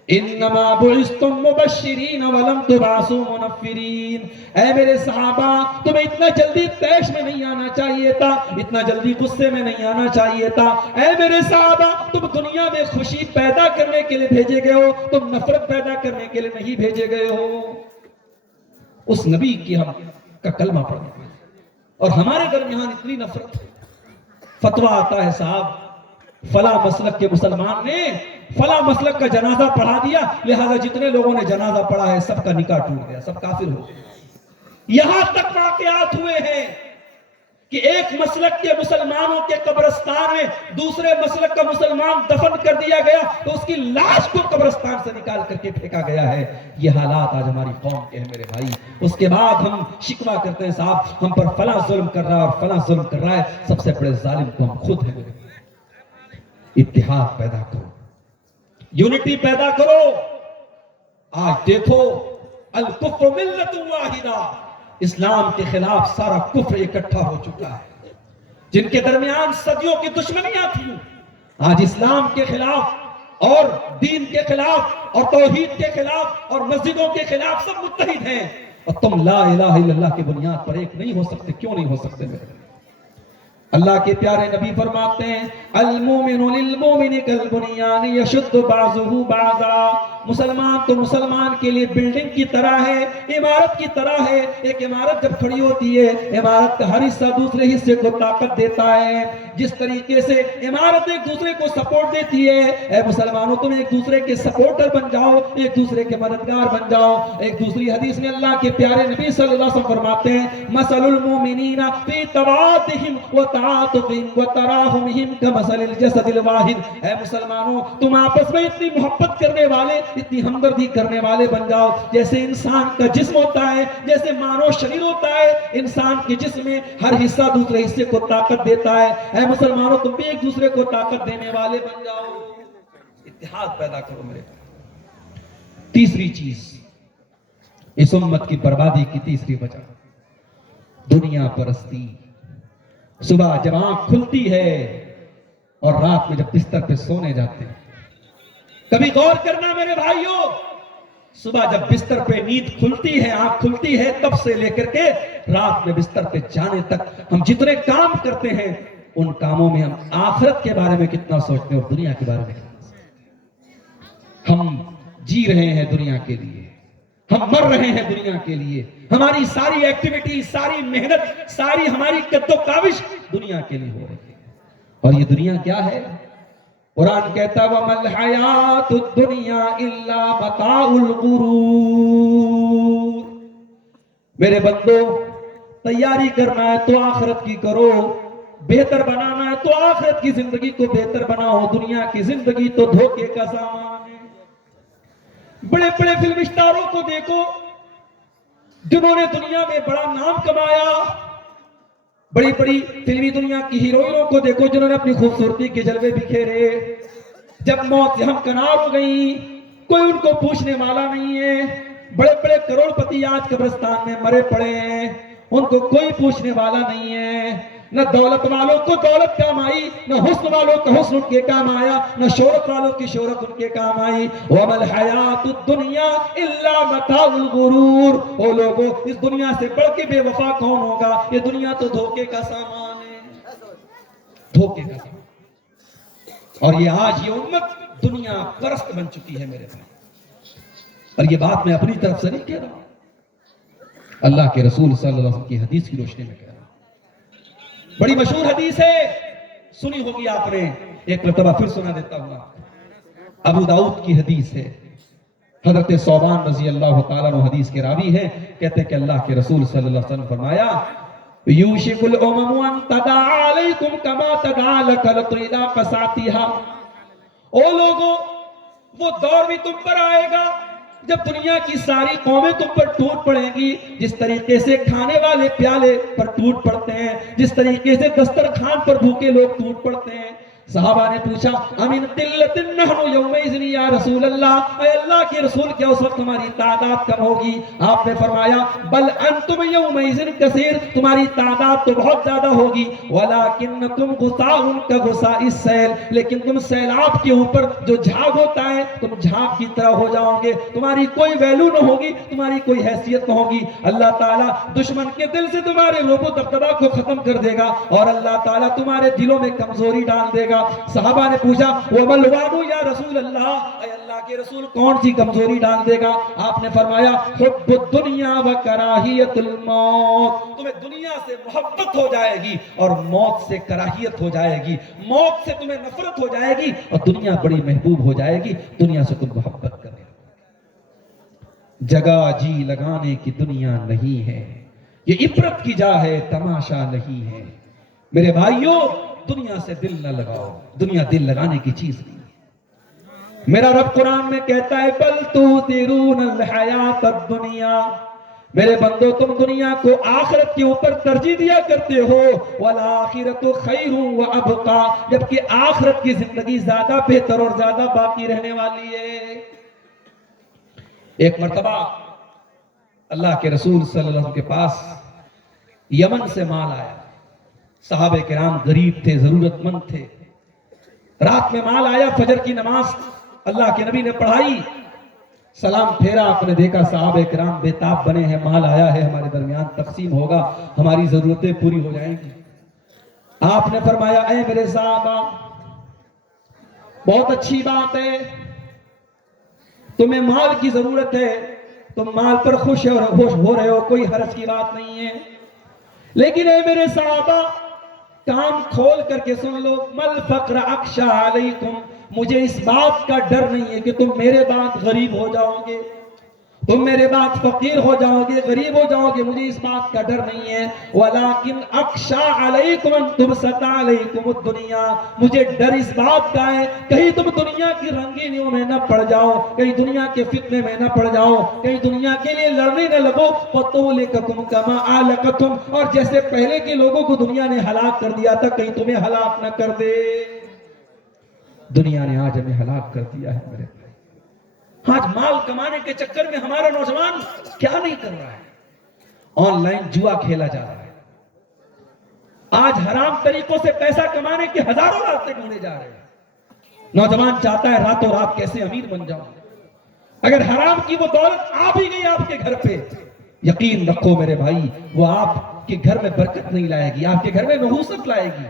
انما بعثتم مبشرین ولم تبعثوا منفرین، اے میرے صحابہ تمہیں اتنا جلدی طیش میں نہیں آنا چاہیے تھا، اتنا جلدی غصے میں نہیں آنا چاہیے تھا، اے میرے صحابہ تم دنیا میں خوشی پیدا کرنے کے لیے بھیجے گئے ہو، تم نفرت پیدا کرنے کے لیے نہیں بھیجے گئے ہو۔ اس نبی کی ہم کا کلمہ پڑھنے کے لیے، اور ہمارے درمیان اتنی نفرت، فتویٰ آتا ہے صاحب فلاں مسلک کے مسلمان نے فلاں مسلک کا جنازہ پڑھا دیا، لہذا جتنے لوگوں نے جنازہ پڑھا ہے سب کا نکاح ٹوٹ گیا، سب کافر ہو گئے۔ یہاں تک واقعات ہوئے ہیں کہ ایک مسلک کے مسلمانوں کے قبرستان میں دوسرے مسلک کا مسلمان دفن کر دیا گیا تو اس کی لاش کو قبرستان سے نکال کر کے پھینکا گیا ہے۔ یہ حالات آج ہماری قوم کے ہیں میرے بھائی، اس کے بعد ہم شکوہ کرتے ہیں صاحب ہم پر فلاں ظلم کر رہا ہے اور فلاں ظلم کر رہا ہے، سب سے بڑے ظالم تو ہم خود ہیں میرے بھائی۔ اتحاد پیدا کرو، یونٹی پیدا کرو۔ آج دیکھو الکفر ملت واحدہ، اسلام کے خلاف سارا کفر اکٹھا ہو چکا ہے، جن کے درمیان صدیوں کی دشمنیاں تھیں آج اسلام کے خلاف اور دین کے خلاف اور توحید کے خلاف اور مسجدوں کے خلاف سب متحد ہیں، اور تم لا الہ الا اللہ کی بنیاد پر ایک نہیں ہو سکتے۔ کیوں نہیں ہو سکتے میرے؟ اللہ کے پیارے نبی فرماتے ہیں المومن للمومن کالبنیان یشد بعضہ بعضا، مسلمان تو مسلمان کے لیے بلڈنگ کی طرح ہے، عمارت کی طرح ہے۔ ایک عمارت جب کھڑی ہوتی ہے عمارت کا ہر حصہ دوسرے حصے کو طاقت دیتا ہے، جس طریقے سے عمارت ایک دوسرے کو سپورٹ دیتی ہے، اے مسلمانوں تم ایک دوسرے کے سپورٹر بن جاؤ، ایک دوسرے کے مددگار بن جاؤ۔ ایک دوسری حدیث میں اللہ کے پیارے نبی صلی اللہ علیہ وسلم فرماتے ہیں مثل المؤمنین فی توادہم وتعاطفہم وتراحمہم کمثل الجسد الواحد، اے مسلمانوں تم آپس میں اتنی محبت کرنے والے، اتنی ہمدردی کرنے والے بن جاؤ جیسے انسان کا جسم ہوتا ہے، جیسے مانو شریر ہوتا ہے، انسان کے جسم میں ہر حصہ دوسرے حصے کو طاقت دیتا ہے، اے مسلمانوں تم بھی ایک دوسرے کو طاقت دینے والے بن جاؤ۔ اتحاد پیدا کرو میرے، تیسری چیز اس امت کی بربادی کی تیسری وجہ دنیا پرستی. صبح جب آنکھ کھلتی ہے اور رات میں جب بستر پہ سونے جاتے ہیں. کبھی غور کرنا میرے بھائیوں، صبح جب بستر پہ نیند کھلتی ہے، آنکھ کھلتی ہے، تب سے لے کر کے رات میں بستر پہ جانے تک ہم جتنے کام کرتے ہیں ان کاموں میں ہم آخرت کے بارے میں کتنا سوچتے ہیں اور دنیا کے بارے میں کتنا سوچتے ہیں. ہم جی رہے ہیں دنیا کے لیے، ہم مر رہے ہیں دنیا کے لیے. ہماری ساری ایکٹیویٹی، ساری محنت، ساری ہماری قد و کاوش دنیا کے لیے ہو رہی ہے. اور یہ دنیا کیا ہے؟ قرآن کہتا ہے وَمَا الْحَيَاةُ الدُّنْيَا إِلَّا مَتَاعُ الْغُرُورِ. میرے بندو، تیاری کرنا ہے تو آخرت کی کرو، بہتر بنانا ہے تو آخرت کی زندگی کو بہتر بناؤ. دنیا کی زندگی تو دھوکے کا سامان ہے. بڑے بڑے فلم اسٹاروں کو دیکھو جنہوں نے دنیا میں بڑا نام کمایا. بڑی بڑی فلمی دنیا کی ہیروئنوں کو دیکھو جنہوں نے اپنی خوبصورتی کے جلوے بکھیرے. جب موت سے ہمکنار ہو گئی کوئی ان کو پوچھنے والا نہیں ہے. بڑے بڑے کروڑ پتی آج قبرستان میں مرے پڑے ہیں، ان کو کوئی پوچھنے والا نہیں ہے. نہ دولت والوں کو دولت کام آئی، نہ حسن والوں کا حسن ان کے کام آیا، نہ شہرت والوں کی شہرت ان کے کام آئی. وَمَا الْحَيَاةُ الدُّنْيَا إِلَّا مَتَاعُ الْغُرُورِ. او لوگوں، اس دنیا سے بڑھ کے بے وفا کون ہوگا؟ یہ دنیا تو دھوکے کا سامان ہے، دھوکے کا سامان. اور یہ آج یہ امت دنیا پرست بن چکی ہے میرے بھائی. اور یہ بات میں اپنی طرف سے نہیں کہہ رہا ہوں، اللہ کے رسول صلی اللہ علیہ وسلم کی حدیث کی روشنی میں کہہ رہا ہوں. بڑی مشہور حدیث ہے، سنی ہوگی آپ نے، ایک مرتبہ پھر سنا دیتا ہوں. ابو داؤد کی حدیث ہے. حضرت ثوبان رضی اللہ تعالیٰ عنہ حدیث کے راوی ہیں. کہتے ہیں کہ اللہ کے رسول صلی اللہ علیہ وسلم فرمایا یوشک الامم ان تدعا علیکم کما تدعا لکلۃ الی قصاتها. او لوگوں، وہ دور بھی تم پر آئے گا جب دنیا کی ساری قومیں تم پر ٹوٹ پڑیں گی، جس طریقے سے کھانے والے پیالے پر ٹوٹ پڑتے ہیں، جس طریقے سے دسترخوان پر بھوکے لوگ ٹوٹ پڑتے ہیں. صحابہ نے پوچھا امن قلت نحن یومئذ یا رسول اللہ، اے اللہ کے رسول کیا اس وقت ہماری تعداد کم ہوگی؟ آپ نے فرمایا بل انتم یومئذ کثیر، تمہاری تعداد تو بہت زیادہ ہوگی. ولکنکم غثاء کغثاء السیل، لیکن تم سیلاب کے اوپر جو جھاگ ہوتا ہے تم جھاگ کی طرح ہو جاؤ گے، تمہاری کوئی ویلو نہ ہوگی، تمہاری کوئی حیثیت نہ ہوگی. اللہ تعالیٰ دشمن کے دل سے تمہارے رعب و دبدبہ کو ختم کر دے گا اور اللہ تعالیٰ تمہارے دلوں میں کمزوری ڈال دے گا. صحابہ نے پوچھا وَمَا الْوَانُ یا رسول اللہ، اے اللہ کے رسول کون سی کمزوری ڈال دے گا؟ آپ نے فرمایا حب الدنیا وکراہیت الموت، تمہیں دنیا سے محبت ہو جائے گی اور موت سے کراہیت ہو جائے گی. موت سے تمہیں نفرت ہو جائے گی اور دنیا بڑی محبوب ہو جائے گی. دنیا سے تم محبت کرے. جگہ جی لگانے کی دنیا نہیں ہے، یہ عبرت کی جا ہے، تماشا نہیں ہے. میرے بھائیوں، دنیا سے دل نہ لگاؤ، دنیا دل لگانے کی چیز نہیں. میرا رب قرآن میں کہتا ہے بل تؤثرون الحیات الدنیا، میرے بندو تم دنیا کو آخرت کے اوپر ترجیح دیا کرتے ہو. والآخرۃ خیر وابقا، جبکہ آخرت کی زندگی زیادہ بہتر اور زیادہ باقی رہنے والی ہے. ایک مرتبہ اللہ کے رسول صلی اللہ علیہ وسلم کے پاس یمن سے مال آیا. صحابہ کرام غریب تھے، ضرورت مند تھے. رات میں مال آیا، فجر کی نماز اللہ کے نبی نے پڑھائی، سلام پھیرا. آپ نے دیکھا صحابہ کرام بے تاب بنے ہیں، مال آیا ہے، ہمارے درمیان تقسیم ہوگا، ہماری ضرورتیں پوری ہو جائیں گی. آپ نے فرمایا اے میرے صحابہ، بہت اچھی بات ہے، تمہیں مال کی ضرورت ہے، تم مال پر خوش ہو رہے ہو، کوئی حرج کی بات نہیں ہے. لیکن اے میرے صحابہ، کام کھول کر کے سن لو، مل فقر اخشى علیکم، مجھے اس بات کا ڈر نہیں ہے کہ تم میرے بعد غریب ہو جاؤ گے، تم میرے بعد فقیر ہو جاؤ گے، غریب ہو جاؤ گے، مجھے اس بات کا ڈر نہیں ہے. ولیکن اخشى علیکم ان تبسط علیکم الدنیا، مجھے ڈر اس بات کا ہے کہیں تم دنیا کی رنگینیوں میں نہ پڑ جاؤ، کہیں دنیا کے فتنے میں نہ پڑ جاؤ، کہیں دنیا کے لیے لڑنے نہ لگو. وَتُهْلِكَكُمْ كَمَا أَهْلَكَتْهُمْ، اور جیسے پہلے کے لوگوں کو دنیا نے ہلاک کر دیا تھا کہیں تمہیں ہلاک نہ کر دے. دنیا نے آج ہمیں ہلاک کر دیا ہے میرے بھائی. ہاں آج مال کمانے کے چکر میں ہمارا نوجوان کیا نہیں کر رہا ہے؟ آن لائن جوا کھیلا جا رہا ہے، آج حرام طریقوں سے پیسہ کمانے کے ہزاروں راستے ڈھونڈے جا رہے ہیں۔ نوجوان چاہتا ہے راتوں رات کیسے امیر بن جاؤں۔ اگر حرام کی وہ دولت آ بھی گئی آپ کے گھر پہ، یقین رکھو میرے بھائی، وہ آپ کے گھر میں برکت نہیں لائے گی، آپ کے گھر میں نحوست لائے گی۔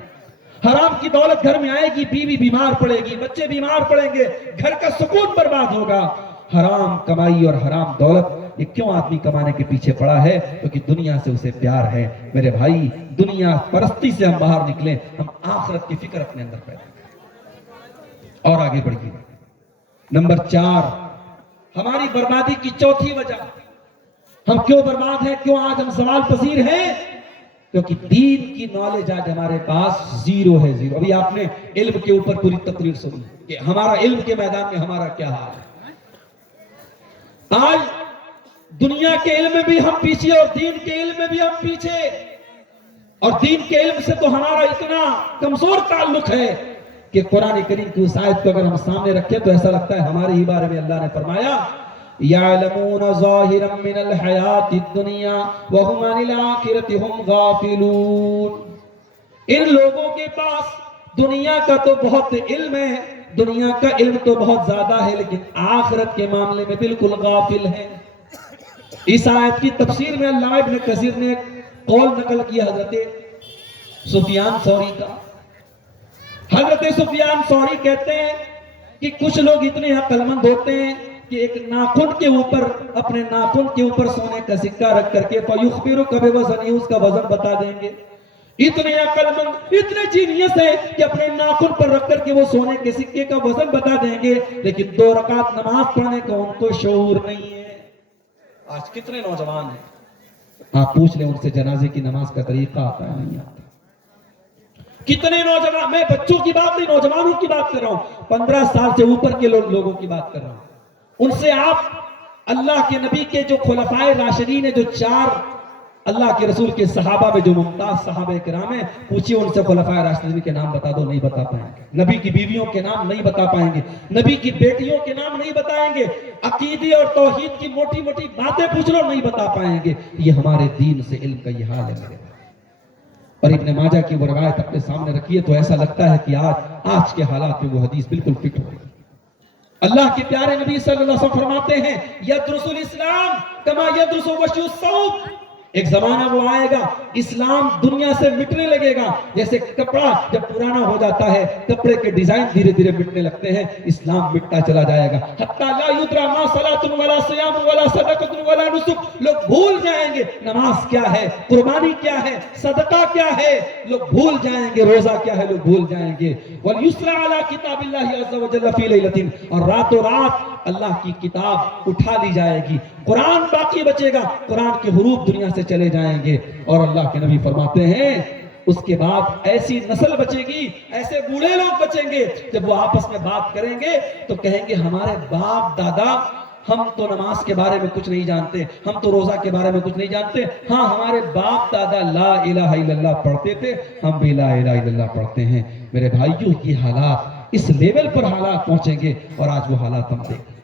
حرام کی دولت گھر میں آئے گی، بیوی بیمار پڑے گی، بچے بیمار پڑیں گے، گھر کا سکون برباد ہوگا۔ حرام کمائی اور حرام دولت یہ کیوں آدمی کمانے کے پیچھے پڑا ہے؟ کیونکہ دنیا سے اسے پیار ہے۔ میرے بھائی، دنیا پرستی سے ہم باہر نکلیں، ہم آخرت کی فکر اپنے اندر پیدا کریں اور آگے بڑھیے۔ نمبر 4، ہماری بربادی کی چوتھی وجہ، ہم کیوں برباد ہیں، کیوں آج ہم سوال پذیر ہیں؟ کیونکہ دین کی نالج آج ہمارے پاس زیرو ہے، زیرو۔ ابھی آپ نے علم کے اوپر پوری تقریر سنی کہ ہمارا علم کے میدان میں ہمارا کیا حال ہے۔ آج دنیا کے علم میں بھی ہم پیچھے اور دین کے علم میں بھی ہم پیچھے، اور دین کے علم سے تو ہمارا اتنا کمزور تعلق ہے کہ قرآن کریم کی اس آیت کو اگر ہم سامنے رکھیں تو ایسا لگتا ہے ہمارے ہی بارے میں اللہ نے فرمایا یعلمون ظاہرا من الحیات الدنیا وہم عن الآخرۃ ہم غافلون۔ ان لوگوں کے پاس دنیا کا تو بہت علم ہے، دنیا کا علم تو بہت زیادہ ہے، لیکن آخرت کے معاملے میں بالکل غافل ہے۔ اس آیت کی تفسیر میں علامہ ابن کثیر نے قول نقل کیا حضرت سفیان ثوری کا۔ حضرت سفیان ثوری کہتے ہیں کہ کچھ لوگ اتنے عقل مند ہوتے ہیں کہ ایک ناخن کے اوپر، اپنے ناخن کے اوپر سونے کا سکہ رکھ کر کے فَيُخْبِرُكَ بِوَزْنِهِ، اس کا وزن بتا دیں گے۔ اتنے عقل مند، اتنے جینیس ہے کہ اپنے ناخن پر رکھ کر کے وہ سونے کے سکے کا وزن بتا دیں گے، لیکن 2 رکعت نماز پڑھنے کا ان کو شعور نہیں ہے۔ آج کتنے نوجوان ہیں، آپ پوچھ لیں ان سے جنازے کی نماز کا طریقہ آتا ہے نہیں آتا؟ کتنے نوجوان، میں بچوں کی بات نہیں، نوجوانوں کی بات کر رہا ہوں، 15 سال سے اوپر کے لوگوں کی بات کر رہا ہوں۔ ان سے آپ اللہ کے نبی کے جو خلفائے راشدین ہیں، جو 4 اللہ کے رسول کے صحابہ میں جو ممتاز صحابہ کرام ہیں، پوچھئے ان سے خلفائے راشدین کے نام بتا دو، نہیں بتا پائیں گے۔ نبی کی بیویوں کے نام نہیں بتا پائیں گے، نبی کی بیٹیوں کے نام نہیں بتائیں گے، عقیدے اور توحید کی موٹی موٹی باتیں پوچھ لو نہیں بتا پائیں گے۔ یہ ہمارے دین سے علم کا یہ حال ہے میرے۔ اور ابن ماجہ کی وہ روایت اپنے سامنے رکھیے تو ایسا لگتا ہے کہ آج کے حالات میں وہ حدیث بالکل فٹ ہو رہی ہے۔ اللہ کے پیارے نبی صلی اللہ علیہ وسلم فرماتے ہیں یدرس الاسلام کما یدرس وشی الثوب، ایک زمانہ وہ آئے گا اسلام دنیا سے مٹنے لگے گا، جیسے کپڑا جب پرانا ہو جاتا ہے کپڑے کے ڈیزائن دھیرے دھیرے مٹنے لگتے ہیں، اسلام مٹتا چلا جائے گا۔ حتی لا یدری ما صلاۃ ولا صیام ولا صدقۃ ولا نسک، لوگ بھول جائیں گے نماز کیا ہے، قربانی کیا ہے، صدقہ کیا ہے، لوگ بھول جائیں گے، روزہ کیا ہے لوگ بھول جائیں گے۔ وَلْيُسْرَ عَلَى كِتَابِ اللَّهِ عَزَّ وَجَلَّ فِي لَيْلَةٍ، اور راتوں رات اللہ کی کتاب اٹھا لی جائے گی، قرآن باقی بچے گا، قرآن کے حروف دنیا سے چلے جائیں گے۔ اور اللہ کے نبی فرماتے ہیں اس کے بعد ایسی نسل بچے گی، ایسے بوڑھے لوگ بچیں گے، جب وہ آپس میں بات کریں گے تو کہیں گے ہمارے باپ دادا ہم تو نماز کے بارے میں کچھ نہیں جانتے، ہم تو روزہ کے بارے میں کچھ نہیں جانتے، ہاں ہمارے باپ دادا لا الہ الا اللہ پڑھتے تھے، ہم بھی لا الہ الا اللہ پڑھتے ہیں۔ میرے بھائیوں، یہ حالات اس لیول پر حالات پہنچیں گے، اور آج وہ حالات ہم دیکھیں۔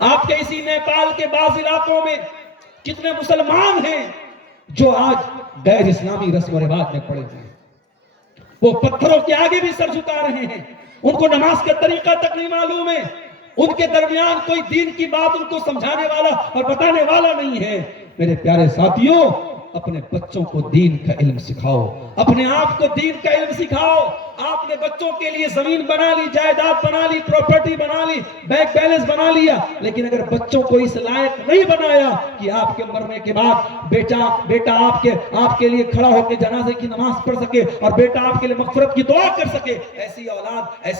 آپ کے اسی نیپال کے بعض علاقوں میں کتنے مسلمان ہیں جو آج غیر اسلامی رسم و رواج میں پڑے ہوئے ہیں، وہ پتھروں کے آگے بھی سر جھکا رہے ہیں، ان کو نماز کا طریقہ تک نہیں معلوم ہے، ان کے درمیان کوئی دین کی بات ان کو سمجھانے والا اور بتانے والا نہیں ہے۔ میرے پیارے ساتھیوں، اپنے بچوں کو دین کا علم سکھاؤ، اپنے آپ کو دین کا علم سکھاؤ۔ آپ نے بچوں کے لیے زمین بنا لی، جائیداد بنا لی، پراپرٹی بنا لی، بینک بیلنس بنا لیا، لیکن اگر بچوں کو اس لائق نہیں بنایا کہ آپ کے مرنے کے بعد بیٹا آپ کے لیے کھڑا ہو کے جنازے کی نماز پڑھ سکے اور بیٹا آپ کے لیے مغفرت کی دعا کر سکے، ایسی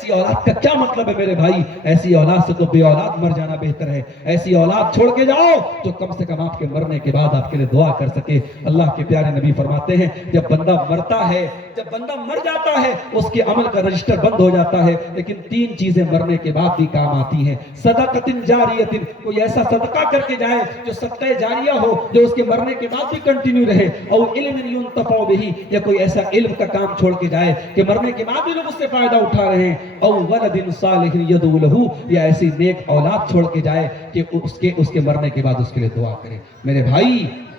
اولاد کا کیا مطلب ہے میرے بھائی؟ ایسی اولاد سے تو بے اولاد مر جانا بہتر ہے۔ ایسی اولاد چھوڑ کے جاؤ جو کم سے کم آپ کے مرنے کے بعد آپ کے لیے دعا کر سکے۔ اللہ کے پیارے نبی فرماتے ہیں جب بندہ مرتا ہے، جب بندہ مر جاتا ہے اس کے عمل کا رجسٹر بند ہو جاتا ہے، لیکن 3 چیزیں مرنے کے بعد بھی کام آتی ہیں۔ صدقۃ جاریۃ، کوئی ایسا صدقہ کر کے جائے جو صدقہ جاریہ ہو، جو اس کے مرنے کے بعد بھی کنٹینیو رہے، اور علم ينتفع به، یا کوئی ایسا علم کا کام چھوڑ کے جائے کہ مرنے کے بعد بھی لوگ اس سے فائدہ اٹھا رہے ہیں، او ولد صالح يدعو له، یا ایسی نیک اولاد چھوڑ کے جائے کہ اس کے مرنے کے بعد اس کے لیے دعا کرے۔ میرے بھائی،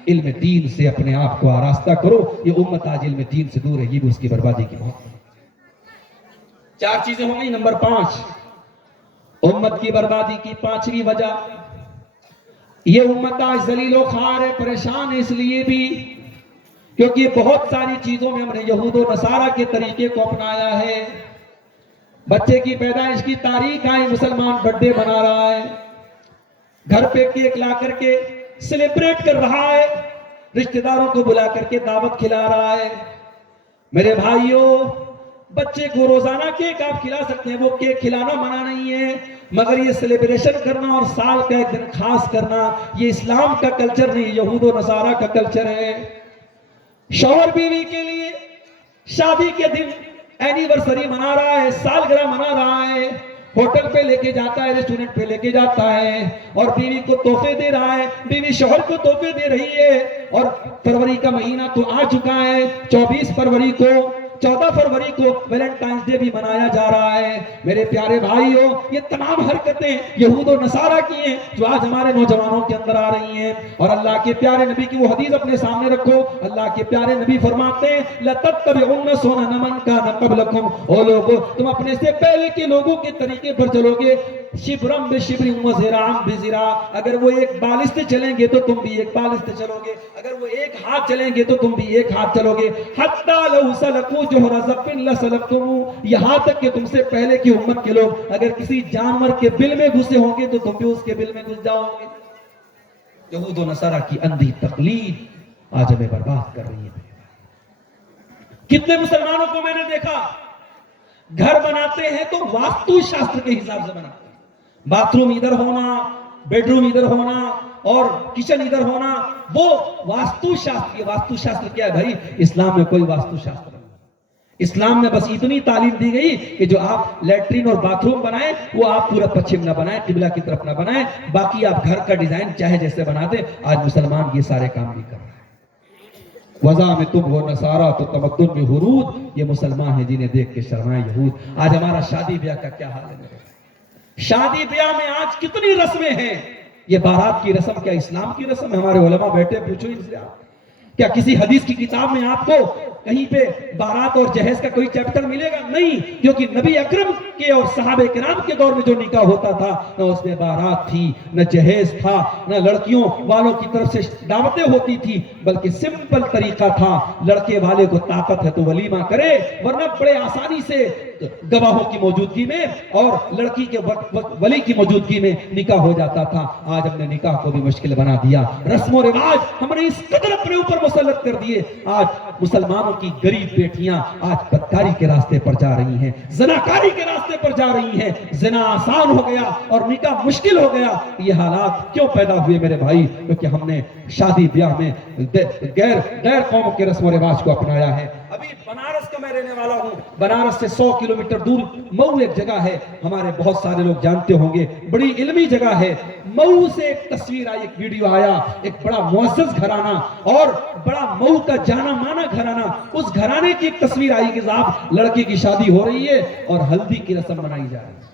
علم دین سے اپنے آپ کو آراستہ کرو۔ یہ امت آج علم دین سے دور ہے، یہ بھی اس کی بربادی کی بات ہے۔ 4 چیزیں ہو گئی۔ نمبر 5، امت کی بربادی کی 5ویں وجہ، یہ امت آج ذلیل و خوار ہے، پریشان ہے اس لیے بھی کیونکہ بہت ساری چیزوں میں ہم نے یہود و نصارہ کے طریقے کو اپنایا ہے۔ بچے کی پیدائش کی تاریخ آئی، مسلمان برتھ ڈے بنا رہا ہے، گھر پہ کیک لا کر کے سیلیبریٹ کر رہا ہے، رشتہ داروں کو بلا کر کے دعوت کھلا رہا ہے۔ میرے بھائیوں، بچے کو روزانہ کیک آپ کھلا سکتے ہیں، وہ کیک کھلانا منع نہیں ہے، مگر یہ سیلیبریشن کرنا اور سال کا ایک دن خاص کرنا، یہ اسلام کا کلچر نہیں، یہود و نصارہ کا کلچر ہے۔ شوہر بیوی کے لیے شادی کے دن اینیورسری منا رہا ہے، سالگرہ منا رہا ہے، ہوٹل پہ لے کے جاتا ہے، ریسٹورنٹ پہ لے کے جاتا ہے، اور بیوی کو تحفے دے رہا ہے، بیوی شوہر کو تحفے دے رہی ہے۔ اور فروری کا مہینہ تو آ چکا ہے، 24 فروری کو 14 فروری کو ویلنٹائنز ڈے بھی منایا جا رہا ہے۔ میرے پیارے بھائیوں، یہ تمام حرکتیں یہود و نصارہ کی ہیں جو آج ہمارے نوجوانوں کے اندر آ رہی ہیں۔ اور اللہ کے پیارے نبی کی وہ حدیث اپنے سامنے رکھو، اللہ کے پیارے نبی فرماتے ہیں لَتَتَّبِعُنَّ سُنَنَ مَن كَانَ قَبْلَكُمْ، او لوگوں تم اپنے سے پہلے کے لوگوں کے طریقے پر چلو گے، شبرم بشبر وذراعم بذراع، اگر وہ ایک بالشت چلیں گے تو تم بھی ایک بالشت چلو گے، اگر وہ ایک ہاتھ چلیں گے تو تم بھی ایک ہاتھ چلو گے، حتی لو سلکوا جحر ذب لسلکتموہ، یہاں تک کہ تم سے پہلے کی امت کے لوگ اگر کسی جانور کے بل میں گھسے ہوں گے تو تم بھی اس کے بل میں گھس جاؤ گے۔ یہود و نصارہ کی اندھی تقلید آج ہمیں برباد کر رہی ہے۔ کتنے مسلمانوں کو میں نے دیکھا گھر بناتے ہیں تو واستو شاستر کے حساب سے بناتے ہیں، باتھ روم ادھر ہونا، بیڈ روم ادھر ہونا اور کچن ادھر ہونا، وہ واستو شاستر۔ یہ واستو شاستر کیا ہے بھائی؟ اسلام میں کوئی واستو شاستر نہیں۔ اسلام میں بس اتنی تعلیم دی گئی کہ جو آپ لیٹرین اور باتھ روم بنائیں وہ آپ پورا پچھم نہ بنائیں، قبلہ کی طرف نہ بنائیں، باقی آپ گھر کا ڈیزائن چاہے جیسے بنا دیں۔ آج مسلمان یہ سارے کام بھی کر رہے ہیں۔ وضع میں تم ہو نصارہ تو تمدن میں حرود، یہ مسلمان ہیں جنہیں دیکھ کے شرمائے یہود۔ آج ہمارا شادی بیاہ کا کیا حال ہے میرے؟ شادی بیاہ میں آج کتنی رسمیں ہیں؟ یہ بارات کی رسم کیا اسلام کی رسم ہے؟ ہمارے علماء بیٹھے پوچھو ان سے، آپ کیا کسی حدیث کی کتاب میں آپ کو کہیں پہ بارات اور جہیز کا کوئی چیپٹر ملے گا؟ نہیں، کیونکہ نبی اکرم کے اور صحابہ کرام کے دور میں جو نکاح ہوتا تھا نہ اس میں بارات تھی، نہ جہیز تھا، نہ لڑکیوں والوں کی طرف سے دعوتیں ہوتی تھی، بلکہ سمپل طریقہ تھا، لڑکے والے کو طاقت ہے تو ولیمہ کرے، ورنہ بڑے آسانی سے گواہوں کی موجودگی میں اور لڑکی کے ولی کی موجودگی میں نکاح ہو جاتا تھا۔ آج ہم نے نکاح کو بھی مشکل بنا دیا، رسم و رواج ہم نے اس قدر اپنے اوپر مسلط کر دیے۔ آج مسلمانوں کی غریب بیٹیاں آج بدکاری کے راستے پر جا رہی ہیں، زناکاری کے راستے پر جا رہی ہیں، زنا آسان ہو گیا اور نکاح مشکل ہو گیا۔ یہ حالات کیوں پیدا ہوئے میرے بھائی؟ کیونکہ ہم نے شادی بیاہ میں غیر قوم کے رسم و رواج کو اپنایا ہے۔ ابھی بنارس کا میں رہنے والا ہوں، بنارس سے 100 کلومیٹر دور مئو ایک جگہ ہے، ہمارے بہت سارے لوگ جانتے ہوں گے، بڑی علمی جگہ ہے۔ مئو سے ایک تصویر آئی، ایک ویڈیو آیا، ایک بڑا معزز گھرانہ اور بڑا مئو کا جانا مانا گھرانہ، اس گھرانے کی ایک تصویر آئی کہ صاحب لڑکی کی شادی ہو رہی ہے اور ہلدی کی رسم منائی جا رہی ہے۔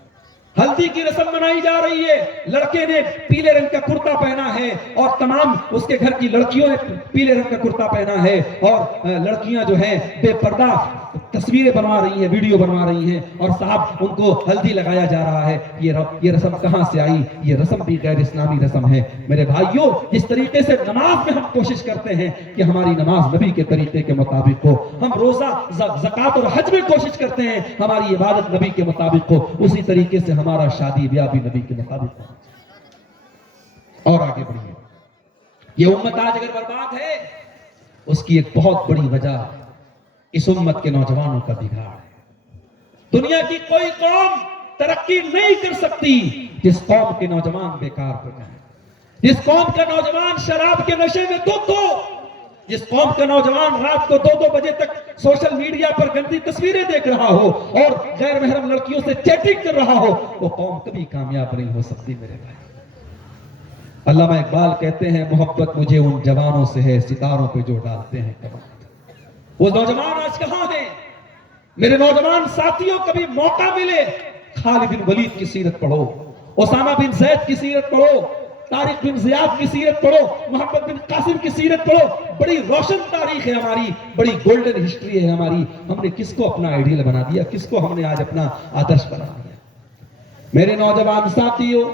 ہلدی کی رسم منائی جا رہی ہے، لڑکے نے پیلے رنگ کا کرتا پہنا ہے اور تمام اس کے گھر کی لڑکیوں نے پیلے رنگ کا کرتا پہنا ہے، اور لڑکیاں جو ہیں بے پردہ تصویریں بنوا رہی ہیں، ویڈیو بنوا رہی ہیں، اور صاحب ان کو ہلدی لگایا جا رہا ہے۔ یہ رسم کہاں سے آئی؟ یہ رسم بھی غیر اسلامی رسم ہے میرے بھائیوں۔ جس طریقے سے نماز میں ہم کوشش کرتے ہیں کہ ہماری نماز نبی کے طریقے کے مطابق ہو، ہم روزہ زکوٰۃ اور حج میں کوشش کرتے ہیں ہماری عبادت نبی کے مطابق ہو، اسی طریقے سے ہمارا شادی بیاہ بھی نبی کے مطابق ہو۔ اور آگے بڑھیے، یہ امت آج اگر برباد ہے اس کی ایک بہت بڑی وجہ اس امت کے نوجوانوں کا بگاڑ ہے۔ دنیا کی کوئی قوم ترقی نہیں کر سکتی جس قوم کے نوجوان بیکار ہو جائیں، جس قوم کا نوجوان شراب کے نشے میں دھت ہو، جس قوم کا نوجوان رات کو 2-2 بجے تک سوشل میڈیا پر گندی تصویریں دیکھ رہا ہو اور غیر محرم لڑکیوں سے چیٹنگ کر رہا ہو، وہ قوم کبھی کامیاب نہیں ہو سکتی میرے بھائی۔ علامہ اقبال کہتے ہیں محبت مجھے ان جوانوں سے ہے ستاروں پہ جو ڈالتے ہیں کمند۔ وہ نوجوان آج کہاں ہیں؟ میرے نوجوان ساتھیوں، کبھی موقع ملے خالد بن ولید کی سیرت پڑھو، اسامہ بن زید کی سیرت پڑھو، طارق بن زیاد کی سیرت پڑھو، محمد بن قاسم کی سیرت پڑھو۔ بڑی روشن تاریخ ہے ہماری، بڑی گولڈن ہسٹری ہے ہماری۔ ہم نے کس کو اپنا آئیڈیل بنا دیا، کس کو ہم نے آج اپنا آدرش بنا دیا؟ میرے نوجوان ساتھیوں،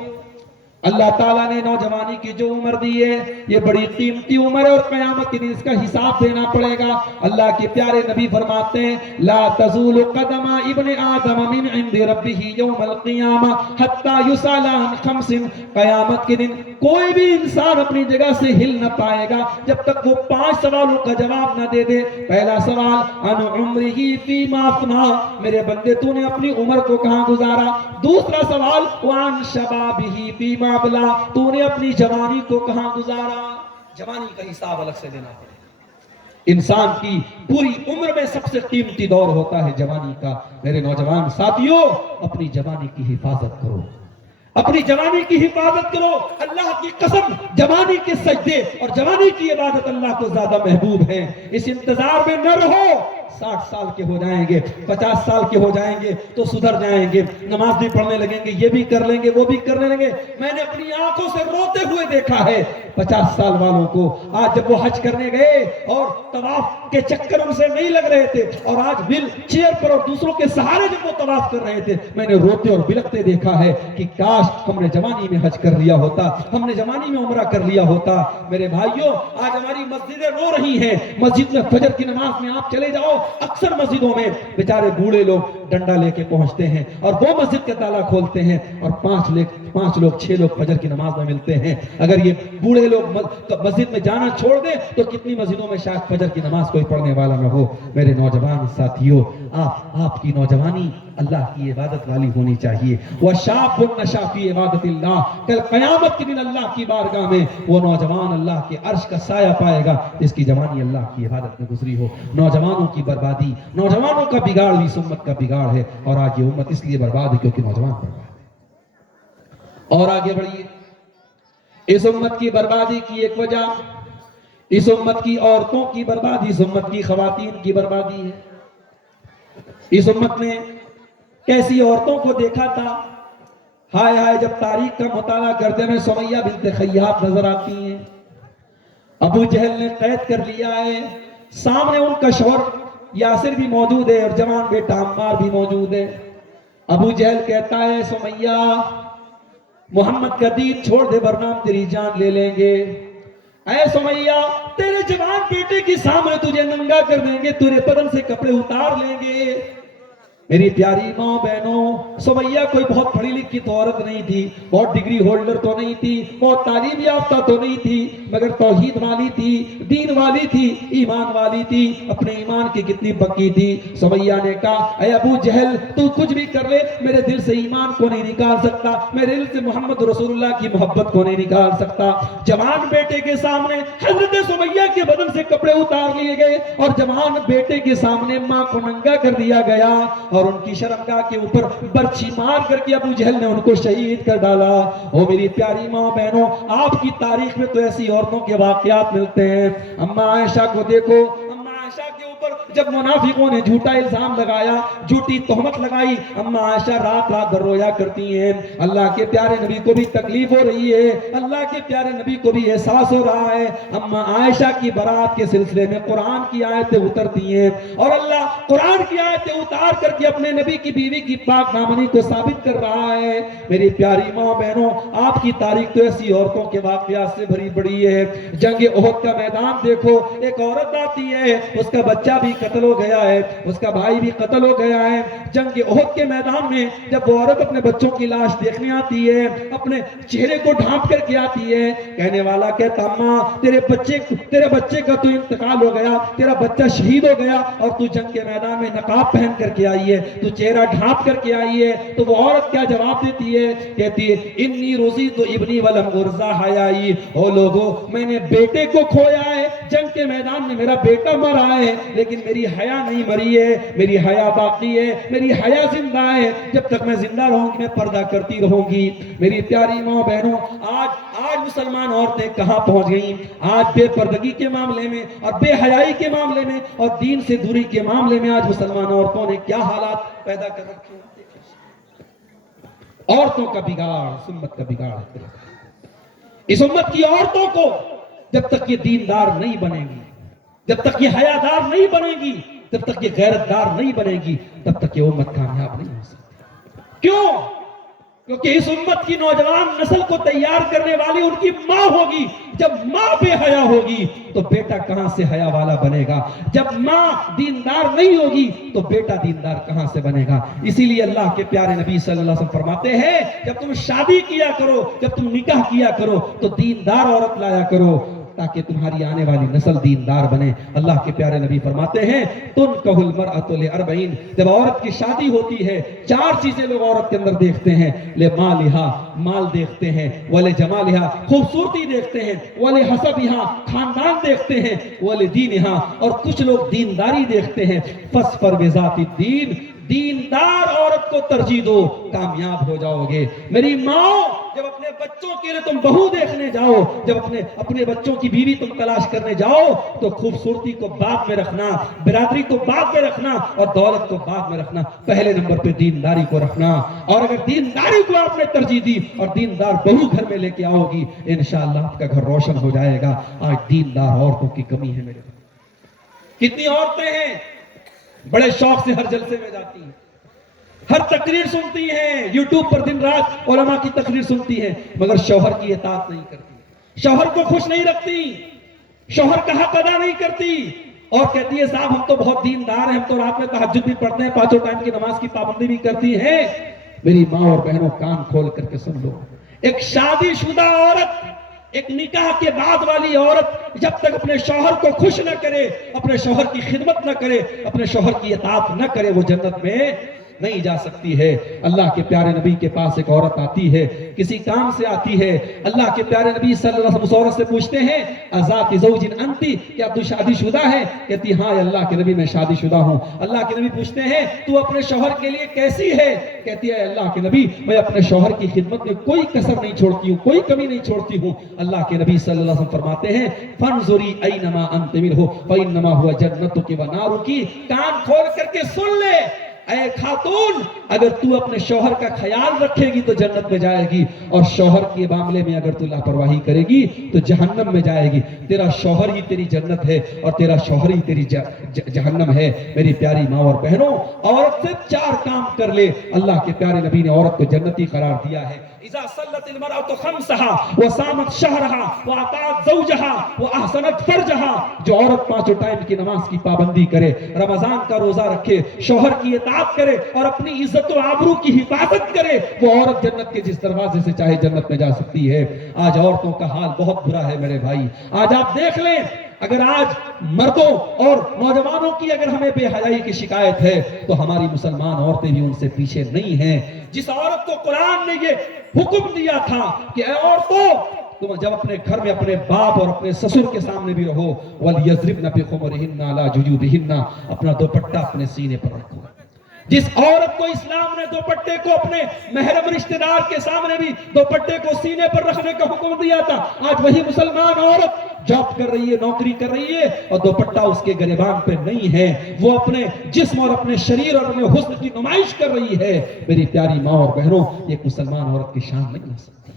اللہ تعالیٰ نے نوجوانی کی جو عمر دی ہے یہ بڑی قیمتی عمر ہے اور قیامت کے دن اس کا حساب دینا پڑے گا۔ اللہ کے پیارے نبی فرماتے ہیں لا تزول قدم ابن آدم من عند ربہ یوم القیامہ حتی یسأل عن خمس، قیامت کے دن کوئی بھی انسان اپنی جگہ سے ہل نہ پائے گا جب تک وہ 5 سوالوں کا جواب نہ دے دے۔ پہلا سوال عن عمرہ فیما افنا، میرے بندے تو نے اپنی عمر کو کہاں گزارا؟ دوسرا سوال وعن شبابہ فیما بلا، تو نے اپنی جوانی کو کہاں گزارا؟ جوانی کا حساب الگ سے دینا پڑے گا۔ انسان کی پوری عمر میں سب سے قیمتی دور ہوتا ہے جوانی کا۔ میرے نوجوان ساتھیوں، اپنی جوانی کی حفاظت کرو، اپنی جوانی کی حفاظت کرو۔ اللہ کی قسم جوانی کے سجدے اور جوانی کی عبادت اللہ کو زیادہ محبوب ہے۔ اس انتظار میں نہ رہو 60 سال کے ہو جائیں گے، 50 سال کے ہو جائیں گے تو سدھر جائیں گے، نماز بھی پڑھنے لگیں گے، یہ بھی کر لیں گے، وہ بھی کرنے لگیں گے۔ میں نے اپنی آنکھوں سے روتے ہوئے دیکھا ہے 50 سال والوں کو، آج جب وہ حج کرنے گئے اور طواف کے چکر ان سے نہیں لگ رہے تھے اور آج ویل چیئر پر اور دوسروں کے سہارے جب وہ طواف کر رہے تھے، میں نے روتے اور بلکتے دیکھا ہے کہ کاش ہم نے جوانی میں حج کر لیا ہوتا، ہم نے جوانی میں عمرہ کر لیا ہوتا۔ میرے بھائیوں، آج ہماری مسجدیں رو رہی ہیں۔ مسجد میں فجر کی نماز میں آپ چلے جاؤ، اکثر مسجدوں میں بیچارے بوڑھے لوگ ڈنڈا لے کے پہنچتے ہیں اور وہ مسجد کا تالا کھولتے ہیں اور 5 لوگ 6 لوگ فجر کی نماز میں ملتے ہیں۔ اگر یہ بوڑھے لوگ مسجد میں جانا چھوڑ دیں تو کتنی مسجدوں میں شاید فجر کی نماز کوئی پڑھنے والا نہ ہو۔ میرے نوجوان ساتھیوں، آپ کی نوجوانی اللہ کی عبادت والی ہونی چاہیے۔ وَشَابٌ نَشَأَ فِي عِبَادَةِ اللَّهِ، کل قیامت کے دن اللہ کی بارگاہ میں وہ نوجوان اللہ کے عرش کا سایہ پائے گا جس کی جوانی اللہ کی عبادت میں گزری ہو۔ نوجوانوں کی بربادی، نوجوانوں کا بگاڑ بھی اس امت کا بگاڑ ہے، اور آج یہ امت اس لیے برباد ہے کیونکہ نوجوان برباد ہے۔ اور آگے بڑھیے، اس امت کی بربادی کی ایک وجہ، اس امت کی عورتوں کی بربادی، اس امت کی خواتین کی بربادی ہے۔ اس امت نے کیسی عورتوں کو دیکھا تھا، ہائے ہائے، جب تاریخ کا مطالعہ کرتے میں سمیہ بنت خیاط نظر آتی ہیں۔ ابو جہل نے قید کر لیا ہے، سامنے ان کا شوہر یاسر بھی موجود ہے اور جوان بیٹا عمار بھی موجود ہے۔ ابو جہل کہتا ہے سمیہ محمد کا دین چھوڑ دے ورنہ ہم تیری جان لے لیں گے۔ اے سمیہ، تیرے جوان بیٹے کی سامنے تجھے ننگا کر دیں گے، تیرے بدن سے کپڑے اتار لیں گے۔ میری پیاری ماں بہنوں، سمیہ کوئی بہت پڑھی لکھی تو عورت نہیں تھی، بہت ڈگری ہولڈر تو نہیں تھی، بہت تعلیم یافتہ تو نہیں تھی، مگر توحید والی تھی، دین والی تھی، ایمان والی تھی، اپنے ایمان کی کتنی پکی تھی۔ سمیہ نے کہا اے ابو جہل، تو کچھ بھی کر لے، میرے دل سے ایمان کو نہیں نکال سکتا، میرے دل سے محمد رسول اللہ کی محبت کو نہیں نکال سکتا۔ جوان بیٹے کے سامنے حضرت سمیہ کے بدن سے کپڑے اتار لیے گئے اور جوان بیٹے کے سامنے ماں کو ننگا کر دیا گیا اور ان کی شرمگاہ کے اوپر برچھی مار کر کے ابو جہل نے ان کو شہید کر ڈالا۔ او میری پیاری ماں بہنوں، آپ کی تاریخ میں تو ایسی عورتوں کے واقعات ملتے ہیں۔ اماں عائشہ کو دیکھو، اماں عائشہ کے اوپر جب منافقوں نے جھوٹا الزام لگایا، جھوٹی تہمت لگائی، اماں عائشہ رات رات بھر رویا کرتی ہیں۔ اللہ کے پیارے نبی کو بھی تکلیف ہو رہی ہے، اللہ کے پیارے نبی کو بھی احساس ہو رہا ہے۔ اماں عائشہ کی برات کے سلسلے میں قرآن کی آیتیں اترتی ہیں اور اللہ قرآن کی آیتیں اتار کر کے اپنے نبی کی بیوی کی پاک دامنی کو ثابت کر رہا ہے۔ میری پیاری ماں بہنوں، آپ کی تاریخ تو ایسی عورتوں کے واقعات سے بھری پڑی ہے۔ جنگ احد کا میدان دیکھو، ایک عورت آتی ہے، اس کا بچہ بھی قتل ہو گیا ہے، اس کا بھائی بھی قتل ہو گیا ہے۔ جنگ احد کے میدان میں جب وہ عورت اپنے بچوں کی لاش دیکھنے آتی ہے، اپنے چہرے کو ڈھانپ کر کے آتی ہے، کہنے والا کہتا ماں تیرے بچے کا تو انتقال ہو گیا، تیرا بچہ شہید ہو گیا اور تو جنگ کے میدان میں نقاب پہن کر کے آئی ہے، تو چہرہ ڈھانپ کر کے آئی ہے۔ تو وہ عورت کیا جواب دیتی ہے؟ کہتی ہے انی رضیت ابنی ولم ارزا حیائی، او لوگو میں نے بیٹے کو کھویا ہے جنگ کے میدان میں میرا بیٹا مرا ہے لیکن میری حیا نہیں مری ہے, میری حیا باقی ہے, میری حیا زندہ ہے. جب تک میں زندہ رہوں گی میں پردہ کرتی رہوں گی. میری پیاری ماں بہنوں, آج مسلمان عورتیں کہاں پہنچ گئیں؟ آج بے پردگی کے معاملے میں اور بے حیائی کے معاملے میں اور دین سے دوری کے معاملے میں آج مسلمان عورتوں نے کیا حالات پیدا کر رکھے ہیں. عورتوں کا بگاڑ امت کا بگاڑ ہے. اس امت کی عورتوں کو جب تک یہ دیندار نہیں بنے گی, جب تک یہ حیادار نہیں بنے گی, جب تک یہ غیرتدار نہیں بنے گی, تب تک یہ امت کامیاب نہیں ہو سکتی. کیوں؟ کیونکہ اس امت کی نوجوان نسل کو تیار کرنے والی ان کی ماں ہوگی. جب ماں بے حیا ہوگی تو بیٹا کہاں سے حیا والا بنے گا؟ جب ماں دیندار نہیں ہوگی تو بیٹا دیندار کہاں سے بنے گا؟ اسی لیے اللہ کے پیارے نبی صلی اللہ علیہ وسلم فرماتے ہیں جب تم شادی کیا کرو, جب تم نکاح کیا کرو تو دیندار عورت لایا کرو تاکہ تمہاری آنے والی نسل دیندار بنے. اللہ کے پیارے نبی فرماتے ہیں تنکح المرأۃ لاربعین, جب عورت کی شادی ہوتی ہے 4 چیزیں لوگ عورت کے اندر دیکھتے ہیں. لمالہا, مال دیکھتے ہیں. ولجمالہا, خوبصورتی دیکھتے ہیں. ولحسبہا, خاندان دیکھتے ہیں. ولدینہا, اور کچھ لوگ دینداری دیکھتے ہیں. فاظفر بذات الدین, دیندار عورت کو ترجیح دو, کامیاب ہو جاؤ گے. میری ماں, جب اپنے بچوں کے لیے تم بہو دیکھنے جاؤ, جب اپنے بچوں کی بیوی تم تلاش کرنے جاؤ تو خوبصورتی کو بعد میں رکھنا, برادری کو بعد میں رکھنا اور دولت کو بعد میں رکھنا. پہلے نمبر پہ دینداری کو رکھنا. اور اگر دینداری کو آپ نے ترجیح دی اور دیندار بہو گھر میں لے کے آؤ گی, انشاءاللہ آپ کا گھر روشن ہو جائے گا. آج دیندار عورتوں کی کمی ہے میرے. کتنی عورتیں ہیں بڑے شوق سے ہر جلسے میں جاتی ہیں, ہر تقریر سنتی ہیں, یوٹیوب پر دن رات علماء کی تقریر سنتی ہیں, مگر شوہر کی اطاعت نہیں کرتی, شوہر کو خوش نہیں رکھتی, شوہر کا حق ادا نہیں کرتی, اور کہتی ہے صاحب ہم تو بہت دیندار ہیں, ہم تو رات میں تہجد بھی پڑھتے ہیں, 5 ٹائم کی نماز کی پابندی بھی کرتی ہیں. میری ماں اور بہنوں, کان کھول کر کے سن لو, ایک شادی شدہ عورت, ایک نکاح کے بعد والی عورت جب تک اپنے شوہر کو خوش نہ کرے, اپنے شوہر کی خدمت نہ کرے, اپنے شوہر کی اطاعت نہ کرے, وہ جنت میں نہیں جا سکتی ہے. اللہ کے پیارے نبی کے پاس ایک عورت آتی ہے, کسی کام سے آتی ہے. اللہ کے پیارے نبی صلی اللہ علیہ وسلم اس عورت سے پوچھتے ہیں ازات زوج انتی, کیا تو شادی شدہ ہے؟ کہتی ہاں اللہ کے نبی میں شادی شدہ ہوں. اللہ کے نبی پوچھتے ہیں تو اپنے شوہر کے لیے کیسی ہے؟ کہتی ہے اللہ کے نبی میں اپنے شوہر کی خدمت میں کوئی کسر نہیں چھوڑتی ہوں, کوئی کمی نہیں چھوڑتی ہوں. اللہ کے نبی صلی اللہ علیہ وسلم فرماتے ہیں فانظری اینما انت منہ فانما هو جنتک ونارک, کان کھول کر کے سن لے اے خاتون, اگر تو اپنے شوہر کا خیال رکھے گی تو جنت میں جائے گی, اور شوہر کے معاملے میں اگر تو لاپرواہی کرے گی تو جہنم میں جائے گی. تیرا شوہر ہی تیری جنت ہے اور تیرا شوہر ہی تیری جہنم ہے. میری پیاری ماں اور بہنوں, عورت سے 4 کام کر لے, اللہ کے پیارے نبی نے عورت کو جنتی قرار دیا ہے. اذا صلت المرأة خمسها وصامت شهرها واطاعت زوجها واحسنت فرجها, جو عورت 5 ٹائم کی نماز کی پابندی کرے, رمضان کا روزہ رکھے, شوہر کی اطاعت کرے اور اپنی عزت و آبرو کی حفاظت کرے, وہ عورت جنت کے جس دروازے سے چاہے جنت میں جا سکتی ہے. آج عورتوں کا حال بہت برا ہے میرے بھائی. آج آپ دیکھ لیں, اگر آج مردوں اور نوجوانوں کی اگر ہمیں بے حیائی کی شکایت ہے تو ہماری مسلمان عورتیں بھی ان سے پیچھے نہیں ہیں. جس عورت کو قرآن نے یہ حکم دیا تھا کہ اے عورتوں, تم جب اپنے گھر میں اپنے باپ اور اپنے سسر کے سامنے بھی رہو, وَلْيَضْرِبْنَ بِخُمُرِهِنَّ عَلَى جُيُوبِهِنَّ, اپنا دوپٹہ اپنے سینے پر رکھو. جس عورت کو اسلام نے دوپٹے کو اپنے محرم رشتہ دار کے سامنے بھی دوپٹے کو سینے پر رکھنے کا حکم دیا تھا, آج وہی مسلمان عورت جاب کر رہی ہے, نوکری کر رہی ہے اور دوپٹہ اس کے گریبان پہ نہیں ہے, وہ اپنے جسم اور اپنے شریر اور اپنے حسن کی نمائش کر رہی ہے. میری پیاری ماں اور بہنوں, یہ مسلمان عورت کی شان نہیں ہو سکتی.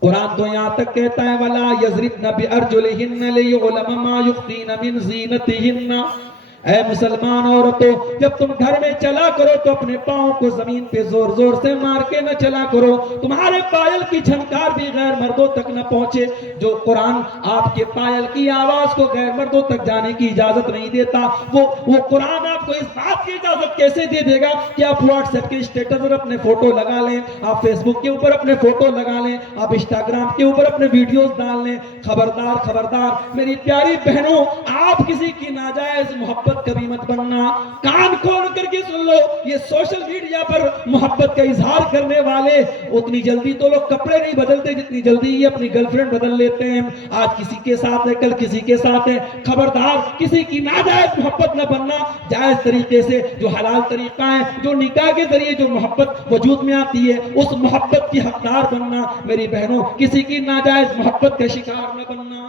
قرآن تو یہاں تک کہتا ہے وَلَا يَضْرِبْنَ بِأَرْجُلِهِنَّ لِيُعْلَمَ مَا يُخْفِينَ مِنْ زِينَتِهِنَّ. اے مسلمان عورتوں, جب تم گھر میں چلا کرو تو اپنے پاؤں کو زمین پہ زور زور سے مار کے نہ چلا کرو, تمہارے پائل کی جھنکار بھی غیر مردوں تک نہ پہنچے. جو قرآن آپ کے پائل کی آواز کو غیر مردوں تک جانے کی اجازت نہیں دیتا, وہ قرآن آپ کو اس بات کی اجازت کیسے دے دے گا کہ آپ واٹس ایپ کے اسٹیٹس پر اپنے فوٹو لگا لیں, آپ فیس بک کے اوپر اپنے فوٹو لگا لیں, آپ انسٹاگرام کے اوپر اپنے ویڈیوز ڈال لیں. خبردار خبردار میری پیاری بہنوں, آپ کسی کی ناجائز محبت محبت کبھی مت بننا. کان کھول کر کے سن لو, یہ سوشل میڈیا پر محبت کا اظہار کرنے والے اتنی جلدی تو لوگ کپڑے نہیں بدلتے جتنی جلدی یہ اپنی گرل فرینڈ بدل لیتے ہیں. آج کسی کے ساتھ ہے, کل کسی کے ساتھ ہے. خبردار کسی کی ناجائز محبت نہ بننا. جائز طریقے سے جو حلال طریقہ ہے, جو نکاح کے ذریعے جو محبت وجود میں آتی ہے, اس محبت کی حقدار بننا. میری بہنوں, کسی کی ناجائز محبت کا شکار نہ بننا.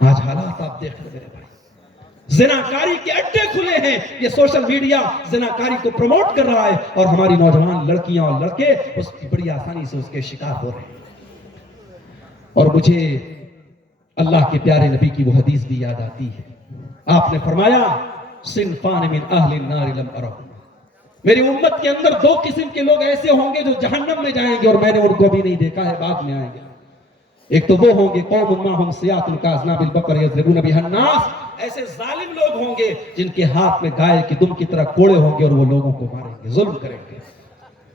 آج حالات آپ دیکھ لو میرے بھائی, زناکاری کے اڈے کھلے ہیں. یہ سوشل میڈیا زناکاری کو پروموٹ کر رہا ہے اور ہماری نوجوان لڑکیاں اور لڑکے اس کی بڑی آسانی سے اس کے شکار ہو رہے ہیں. اور مجھے اللہ کے پیارے نبی کی وہ حدیث بھی یاد آتی ہے. آپ نے فرمایا, صنفان من اہل النار لم ارہما. میری امت کے اندر دو قسم کے لوگ ایسے ہوں گے جو جہنم میں جائیں گے اور میں نے ان کو بھی نہیں دیکھا ہے, بعد میں آئیں گے. ایک تو وہ ہوں گے قوم معہم سیاط کاذناب البقر یضربون بها الناس. ایسے ظالم لوگ ہوں گے جن کے ہاتھ میں گائے کی دم کی طرح کوڑے ہوں گے اور وہ لوگوں کو ماریں گے, ظلم کریں گے.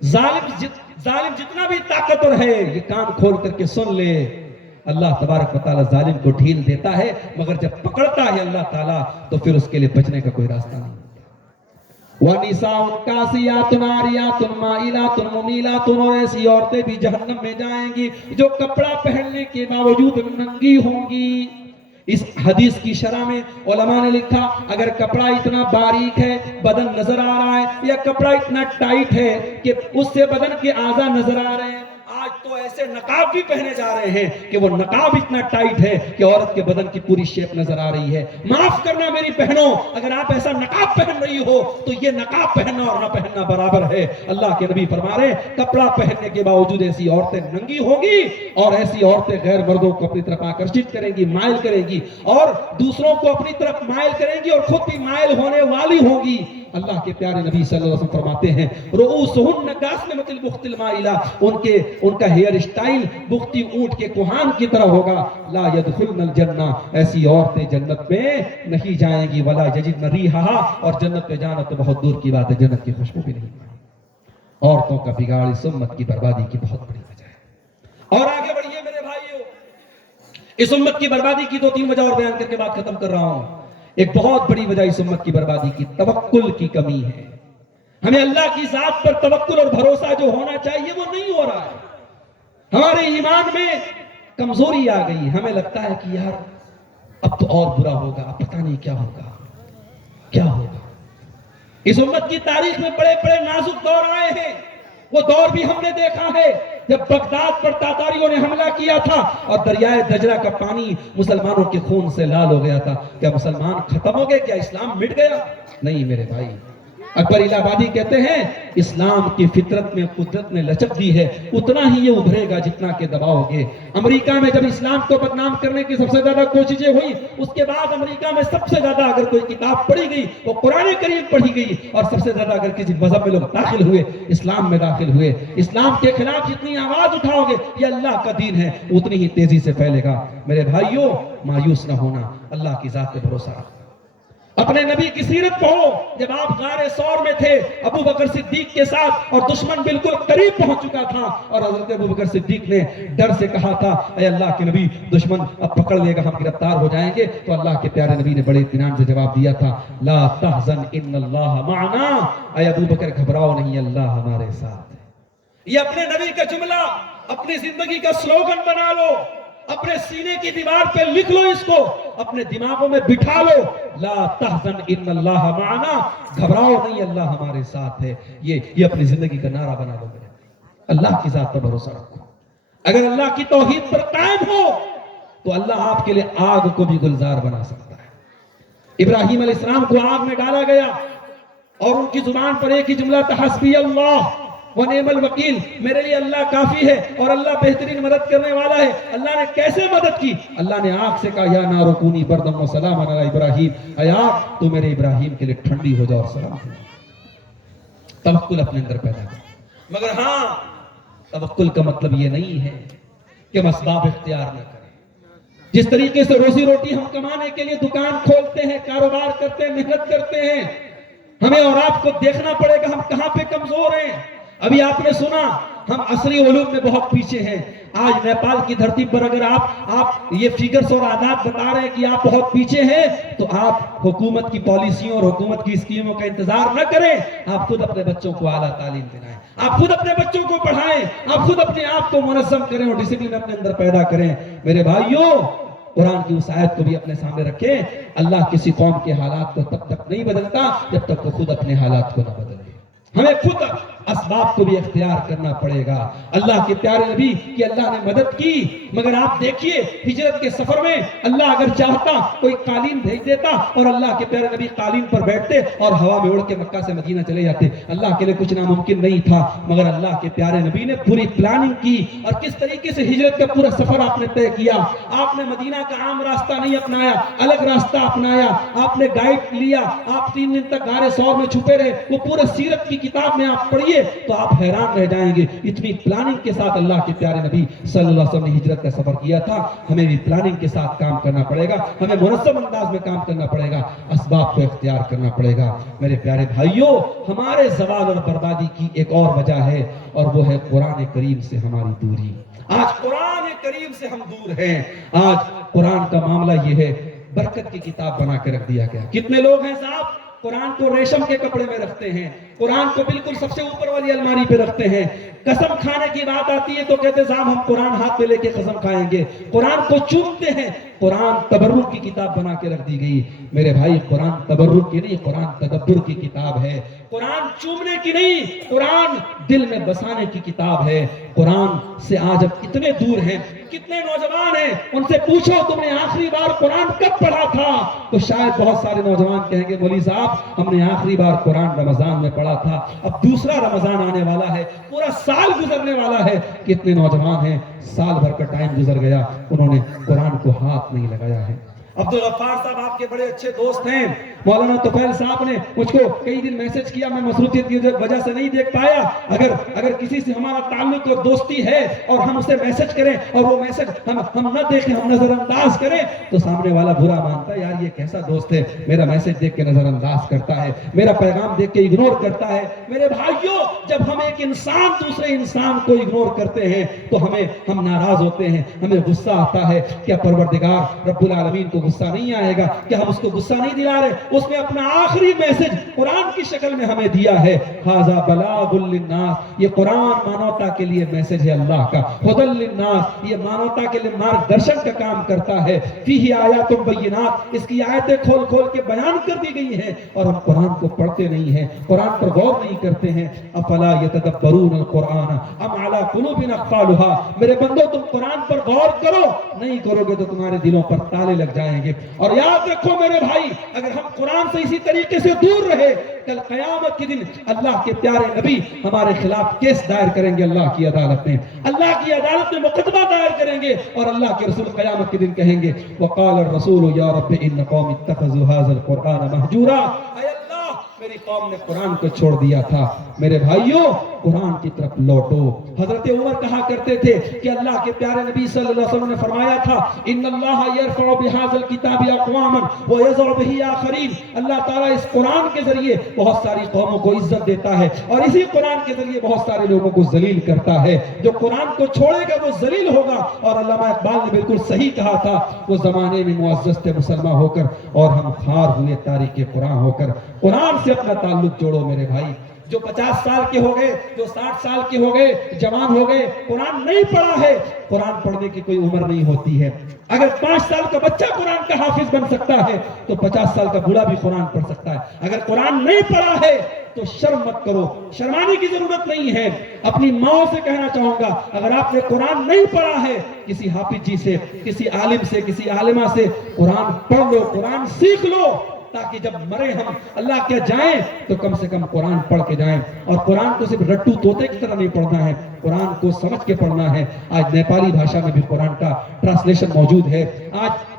ظالم جتنا بھی طاقتور ہے, یہ کان کھول کر کے سن لے, اللہ تبارک و تعالی ظالم کو ڈھیل دیتا ہے, مگر جب پکڑتا ہے اللہ تعالی تو پھر اس کے لیے بچنے کا کوئی راستہ نہیں. وَنِسَاءٌ كَاسِيَاتٌ عَارِيَاتٌ مَائِلَاتٌ مُمِيلَاتٌ. اور ایسی عورتیں بھی جہنم میں جائیں گی جو کپڑا پہننے کے باوجود ننگی ہوں گی. اس حدیث کی شرح میں علماء نے لکھا, اگر کپڑا اتنا باریک ہے بدن نظر آ رہا ہے, یا کپڑا اتنا ٹائٹ ہے کہ اس سے بدن کے اعضاء نظر آ رہے ہیں. آج تو ایسے نقاب بھی پہنے جا رہے ہیں کہ وہ نقاب اتنا ٹائٹ ہے کہ عورت کے بدن کی پوری شیپ نظر آ رہی ہے. معاف کرنا میری بہنوں, اگر آپ ایسا نقاب پہن رہی ہو تو یہ نقاب پہننا اور نہ پہننا برابر ہے. اللہ کے نبی فرما رہے ہیں, کپڑا پہننے کے باوجود ایسی عورتیں ننگی ہوں گی اور ایسی عورتیں غیر مردوں کو اپنی طرف آکرشت کریں گی, مائل کریں گی, اور دوسروں کو اپنی طرف مائل کریں گی اور خود بھی مائل ہونے والی ہوں گی. اللہ کے پیارے نبی صلی اللہ علیہ وسلم فرماتے ہیں, رؤوسہن کاسنمۃ البخت المائلہ. ان کا ہیئر اسٹائل بختی اونٹ کے کوہان کی طرح ہوگا. لا يدخلن الجنہ. ایسی عورتیں جنت میں نہیں جائیں گی. ولا یجدن ریحہا. اور جنت میں جانا تو بہت دور کی بات ہے, جنت کی خوشبو بھی نہیں پائیں. عورتوں کا بگاڑ اس امت کی بربادی کی بہت بڑی وجہ ہے. اور آگے بڑھیے میرے بھائیو, اس امت کی بربادی کی 2-3 وجہ اور بیان کر کے بات ختم کر رہا ہوں. ایک بہت بڑی وجہ اس امت کی بربادی کی توکل کی کمی ہے. ہمیں اللہ کی ذات پر توکل اور بھروسہ جو ہونا چاہیے وہ نہیں ہو رہا ہے. ہمارے ایمان میں کمزوری آ گئی. ہمیں لگتا ہے کہ یار اب تو اور برا ہوگا, پتہ نہیں کیا ہوگا, کیا ہوگا. اس امت کی تاریخ میں بڑے بڑے نازک دور آئے ہیں. وہ دور بھی ہم نے دیکھا ہے جب بغداد پر تاتاریوں نے حملہ کیا تھا اور دریائے دجلہ کا پانی مسلمانوں کے خون سے لال ہو گیا تھا. کیا مسلمان ختم ہو گئے؟ کیا اسلام مٹ گیا؟ نہیں میرے بھائی. اکبر الہ آبادی کہتے ہیں اسلام کی فطرت میں قدرت نے لچک دی ہے, اتنا ہی یہ ابھرے گا جتنا کہ دباؤ گے. امریکہ میں جب اسلام کو بدنام کرنے کی سب سے زیادہ کوششیں ہوئی, اس کے بعد امریکہ میں سب سے زیادہ اگر کوئی کتاب پڑھی گئی وہ قرآن کریم پڑھی گئی, اور سب سے زیادہ اگر کسی مذہب میں لوگ داخل ہوئے, اسلام میں داخل ہوئے. اسلام کے خلاف جتنی آواز اٹھاؤ گے, یہ اللہ کا دین ہے, اتنی ہی تیزی سے پھیلے گا. میرے بھائیوں, مایوس نہ ہونا, اللہ کی ذات پہ بھروسہ رکھنا. اپنے نبی کی سیرت پڑھو. جب آپ غار ثور میں تھے ابو بکر صدیق کے ساتھ, اور دشمن بالکل قریب پہنچ چکا تھا, اور حضرت ابو بکر صدیق نے ڈر سے کہا تھا, اے اللہ کے نبی دشمن اب پکڑ لے گا, ہم گرفتار ہو جائیں گے. تو اللہ کے پیارے نبی نے بڑے اطمینان سے جواب دیا تھا, لا تحزن ان اللہ معنا. اے ابو بکر گھبراؤ نہیں, اللہ ہمارے ساتھ ہے. یہ اپنے نبی کا جملہ اپنی زندگی کا سلوگن بنا لو, اپنے سینے کی دیوار پہ لکھ لو, اس کو اپنے دماغوں میں بٹھا لو, لا تحزن ان اللہ معنا. گھبراؤ نہیں, اللہ ہمارے ساتھ ہے. یہ اپنی زندگی کا نعرہ بنا لو. اللہ کی ذات پر بھروسہ رکھو. اگر اللہ کی توحید پر قائم ہو تو اللہ آپ کے لیے آگ کو بھی گلزار بنا سکتا ہے. ابراہیم علیہ السلام کو آگ میں ڈالا گیا اور ان کی زبان پر ایک ہی جملہ تھا, حسبی اللہ ونعم الوکیل. میرے لیے اللہ کافی ہے اور اللہ بہترین مدد کرنے والا ہے. اللہ نے کیسے مدد کی؟ اللہ نے آگ سے کہا, یا نار کونی بردم و سلاما علی ابراہیم. اے آگ, تو میرے ابراہیم کے لیے ٹھنڈی ہو جا اور سلام ہو. توکل اپنے اندر پیدا کرو. مگر ہاں, توکل کا مطلب یہ نہیں ہے کہ ہم اسباب اختیار نہ کریں. جس طریقے سے روزی روٹی ہم کمانے کے لیے دکان کھولتے ہیں, کاروبار کرتے ہیں, محنت کرتے ہیں, ہمیں اور آپ کو دیکھنا پڑے گا ہم کہاں پہ کمزور ہیں. ابھی آپ نے سنا ہم عصری علوم میں بہت پیچھے ہیں. آج نیپال کی دھرتی پر اگر آپ یہ فگرز اور اعداد بتا رہے ہیں کہ آپ بہت پیچھے ہیں, تو آپ حکومت کی پالیسیوں اور حکومت کی اسکیموں کا انتظار نہ کریں, آپ خود اپنے بچوں کو اعلیٰ تعلیم دلائیں, آپ خود اپنے بچوں کو پڑھائیں, آپ خود اپنے آپ کو منظم کریں اور ڈسپلن اپنے اندر پیدا کریں. میرے بھائیوں, قرآن کی اس آیت کو بھی اپنے سامنے رکھیں. اللہ کسی قوم کے حالات کو تب تک نہیں بدلتا جب تک وہ خود اپنے حالات کو نہ بدل لے. ہمیں خود اسباب کو بھی اختیار کرنا پڑے گا. اللہ کے پیارے نبی کی اللہ نے مدد کی, مگر آپ دیکھیے ہجرت کے سفر میں اللہ اگر چاہتا کوئی قالین بھیج دیتا اور اللہ کے پیارے نبی قالین پر بیٹھتے اور ہوا میں اڑ کے مکہ سے مدینہ چلے جاتے. اللہ کے لیے کچھ ناممکن نہیں تھا, مگر اللہ کے پیارے نبی نے پوری پلاننگ کی اور کس طریقے سے ہجرت کا پورا سفر آپ نے طے کیا. آپ نے مدینہ کا عام راستہ نہیں اپنایا, الگ راستہ اپنایا. آپ نے گائیڈ لیا, آپ 3 دن تک غار ثور میں چھپے رہے. وہ پورا سیرت کی کتاب میں آپ پڑھیے تو آپ حیران رہ جائیں گے. اتنی پلاننگ کے ساتھ اللہ کے پیارے نبی صلی اللہ علیہ وسلم نے ہجرت کا سفر کیا تھا. ہمیں بھی پلاننگ کے ساتھ کام کرنا پڑے گا, ہمیں منظم انداز میں کام کرنا پڑے گا, اسباب کو اختیار کرنا پڑے گا. میرے پیارے بھائیوں, ہمارے زوال اور بربادی کی ایک اور وجہ ہے, اور وہ ہے قرآن کریم سے ہماری دوری. آج قرآن کریم سے ہم دور ہیں. آج قرآن کا معاملہ یہ ہے, برکت کی کتاب بنا کے رکھ دیا گیا. کتنے لوگ ہیں صاحب قرآن کو ریشم کے کپڑے میں رکھتے ہیں, قرآن کو بالکل سب سے اوپر والی الماری پہ رکھتے ہیں. قسم کھانے کی بات آتی ہے تو کہتے ہیں صاحب ہم قرآن ہاتھ میں لے کے قسم کھائیں گے. قرآن کو چومتے ہیں. قرآن تبرک کی کتاب بنا کے رکھ دی گئی. میرے بھائی, قرآن تبرک کی نہیں, قرآن تدبر کی کتاب ہے. قرآن چومنے کی نہیں, قرآن دل میں بسانے کی کتاب ہے. قرآن سے آج اب اتنے دور ہیں. کتنے نوجوان ہیں, ان سے پوچھو تم نے آخری بار قرآن کب پڑھا تھا, تو شاید بہت سارے نوجوان کہیں گے مولوی صاحب ہم نے آخری بار قرآن رمضان میں پڑھا تھا. اب دوسرا رمضان آنے والا ہے, پورا سال گزرنے والا ہے. کتنے نوجوان ہیں سال بھر کا ٹائم گزر گیا, انہوں نے قرآن کو ہاتھ نہیں لگایا ہے. عبدالغفار صاحب آپ کے بڑے اچھے دوست ہیں. مولانا طفیل صاحب نے مجھ کو کئی دن میسج کیا, میں مصروفیت کی وجہ سے نہیں دیکھ پایا. اگر کسی سے ہمارا تعلق اور دوستی ہے اور ہم اسے میسج کریں اور وہ میسج ہم نہ دیکھیں, ہم نظر انداز کریں, تو سامنے والا برا مانتا ہے, یار یہ کیسا دوست ہے, میرا میسج دیکھ کے نظر انداز کرتا ہے, میرا پیغام دیکھ کے اگنور کرتا ہے. میرے بھائیوں, جب ہم ایک انسان دوسرے انسان کو اگنور کرتے ہیں تو ہم ناراض ہوتے ہیں, ہمیں غصہ آتا ہے. کیا پروردگار رب العالمین کو غصہ نہیں آئے گا؟ کہ ہم اس کو غصہ نہیں دلا رہے؟ اس نے اپنا آخری میسج قرآن کی شکل میں ہمیں دیا ہے. ھذا بلاغ للناس, یہ قرآن مانوتا کے لیے میسج ہے اللہ کا. ھدی للناس, یہ مانوتا کے لیے مارگدرشن کا کام کرتا ہے. فیہ آیات بینات, اس کی آیتیں کھول کھول کے بیان کر دی گئی ہیں, اور ہم قرآن کو پڑھتے نہیں ہیں, قرآن پر غور نہیں کرتے ہیں. افلا یتدبرون القرآن ام علی قلوب اقفالها, میرے بندو تم قرآن پر غور کرو, نہیں کرو گے تو تمہارے دلوں پر تالے لگ جائیں گے. اور یاد رکھو میرے بھائی, اگر ہم قرآن سے اسی طریقے سے دور رہے, کل قیامت کے دن اللہ کے پیارے نبی ہمارے خلاف کیس دائر کریں گے اللہ کی عدالت میں, اللہ کی عدالت میں مقدمہ دائر کریں گے, اور اللہ کے رسول قیامت کے دن کہیں گے وقال الرسول یا رب ان قوم اتخذوا هذا القرآن مہجورا, اے اللہ میری قوم نے قرآن کو چھوڑ دیا تھا. میرے بھائیوں, قرآن کی طرف لوٹو. حضرت عمر کہا کرتے تھے کہ اللہ کے پیارے نبی صلی اللہ علیہ وسلم نے فرمایا تھا ان اللہ یرفع بهذا الكتاب اقواما ويضع به آخرین, اللہ تعالیٰ اس قرآن کے ذریعے بہت ساری قوموں کو عزت دیتا ہے, اور اسی قرآن کے ذریعے بہت سارے لوگوں کو ذلیل کرتا ہے. جو قرآن کو چھوڑے گا وہ ذلیل ہوگا. اور علامہ اقبال نے بالکل صحیح کہا تھا, وہ زمانے میں معزز تھے مسلمان ہو کر, اور ہم خار ہوئے تاریخ قرآن ہو کر. قرآن سے اپنا تعلق جوڑو میرے بھائی. جو 50 سال کے ہو گئے, جو 60 سال کے ہو گئے, جوان ہو گئے, قرآن نہیں پڑھا ہے, قرآن پڑھنے کی کوئی عمر نہیں ہوتی ہے. اگر 5 سال کا بچہ قرآن کا حافظ بن سکتا ہے تو 50 سال کا بوڑھا بھی قرآن پڑھ سکتا ہے. اگر قرآن نہیں پڑھا ہے تو شرم مت کرو, شرمانے کی ضرورت نہیں ہے. اپنی ماں سے کہنا چاہوں گا, اگر آپ نے قرآن نہیں پڑھا ہے, کسی حافظ جی سے, کسی عالم سے, کسی عالمہ سے قرآن پڑھ لو, قرآن سیکھ لو, تاکہ جب مرے ہم اللہ کے جائیں تو کم سے کم قرآن پڑھ کے جائیں. اور قرآن کو صرف رٹو طوطے کی طرح نہیں پڑھنا ہے, قرآن کو سمجھ کے پڑھنا ہے. آج نیپالی بھاشا میں بھی قرآن کا ٹرانسلیشن موجود ہے, آج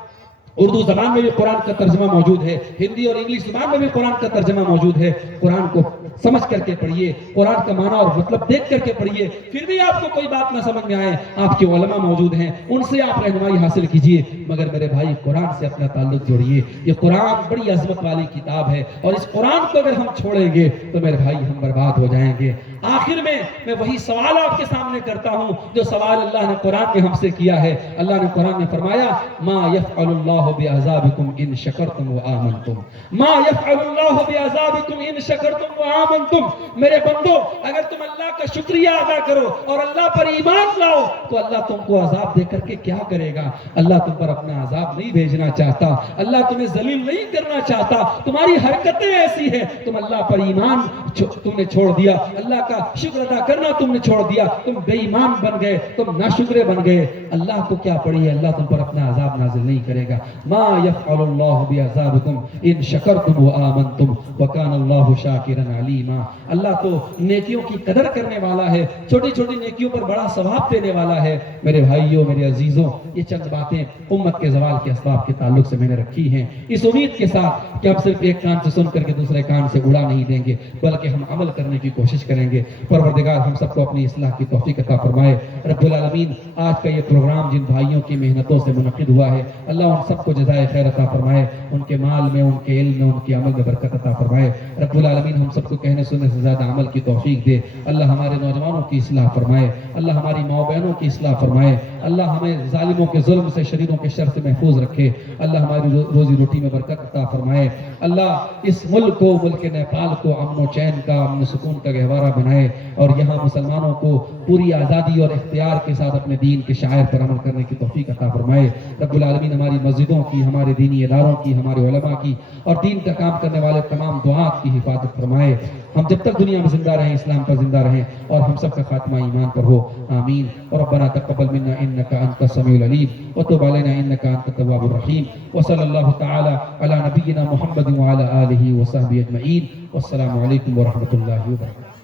اردو زبان میں بھی قرآن کا ترجمہ موجود ہے, ہندی اور انگلش زبان میں بھی قرآن کا ترجمہ موجود ہے. قرآن کو سمجھ کر کے پڑھیے, قرآن کا معنی اور مطلب دیکھ کر کے پڑھیے. پھر بھی آپ کو کوئی بات نہ سمجھ میں آئے, آپ کے علماء موجود ہیں, ان سے آپ رہنمائی حاصل کیجیے. مگر میرے بھائی, قرآن سے اپنا تعلق جوڑیے. یہ قرآن بڑی عظمت والی کتاب ہے, اور اس قرآن کو اگر ہم چھوڑیں گے تو میرے بھائی ہم برباد ہو جائیں گے. آخر میں وہی سوال آپ کے سامنے کرتا ہوں جو سوال اللہ نے قرآن میں ہم سے کیا ہے. اللہ نے قرآن میں فرمایا ما یفعل اللہ بعذابکم ان شکرتم وآمنتم. ما یفعل اللہ بعذابکم ان شکرتم وآمنتم. میرے بندو اگر تم اللہ کا شکریہ ادا کرو اور اللہ پر ایمان لاؤ تو اللہ تم کو عذاب دے کر کے کیا کرے گا؟ اللہ تم پر اپنا عذاب نہیں بھیجنا چاہتا. اللہ تمہیں ذلیل نہیں کرنا چاہتا. تمہاری حرکتیں ایسی ہیں, تم اللہ پر ایمان تم نے چھوڑ دیا, اللہ کا شکر ادا کرنا تم نے چھوڑ دیا, تم بے ایمان بن گئے, تم ناشکرے بن گئے. اللہ کو کیا پڑی ہے؟ اللہ تم پر اپنا عذاب نازل نہیں کرے گا. ما یفعل اللہ بعذابکم ان شکرتم وآمنتم وکان اللہ شاکرا علیما. اللہ تو نیکیوں کی قدر کرنے والا ہے, چھوٹی چھوٹی نیکیوں پر بڑا ثواب دینے والا ہے. میرے بھائیوں, میرے عزیزوں, یہ چند باتیں امت کے زوال کے اسباب کے تعلق سے میں نے رکھی ہیں, اس امید کے ساتھ کہ ہم صرف ایک کان سے سن کر کے دوسرے کان سے اڑا نہیں دیں گے, بلکہ ہم عمل کرنے کی کوشش کریں گے. پروردگار ہم سب کو اپنی اصلاح کی توفیق عطا فرمائے. رب العالمین آج کا یہ پروگرام جن بھائیوں کی محنتوں سے منعقد ہوا ہے, اللہ ان سب کو جزائے خیر عطا فرمائے, ان کے مال میں, ان کے علم میں, ان کے عمل میں برکت عطا فرمائے. رب العالمین ہم سب کو کہنے سننے سے زیادہ عمل کی توفیق دے. اللہ ہمارے نوجوانوں کی اصلاح فرمائے, اللہ ہماری ماں بہنوں کی اصلاح فرمائے, اللہ ہمیں ظالموں کے ظلم سے, شریروں کے شر سے محفوظ رکھے, اللہ ہماری روزی روٹی میں برکت عطا فرمائے. اللہ اس ملک کو, ملک نیپال کو امن و چین کا, امن و سکون کا گہوارہ بنائے, اور یہاں مسلمانوں کو پوری آزادی اور اختیار کے ساتھ اپنے دین کے شعائر پر عمل کرنے کی توفیق عطا فرمائے. رب العالمین ہماری مسجدوں کی, ہمارے دینی اداروں کی, ہمارے علماء کی اور دین کا کام کرنے والے تمام دعات کی حفاظت فرمائے. ہم جب تک دنیا میں زندہ رہیں اسلام پر زندہ رہیں, اور ہم سب کا خاتمہ ایمان پر ہو, آمین. ربنا تقبل منا انك انت السميع العليم وتب علينا انك انت التواب الرحيم. وصلى الله تعالى على نبينا محمد وعلى اله وصحبه اجمعين. والسلام عليكم ورحمة الله وبركاته.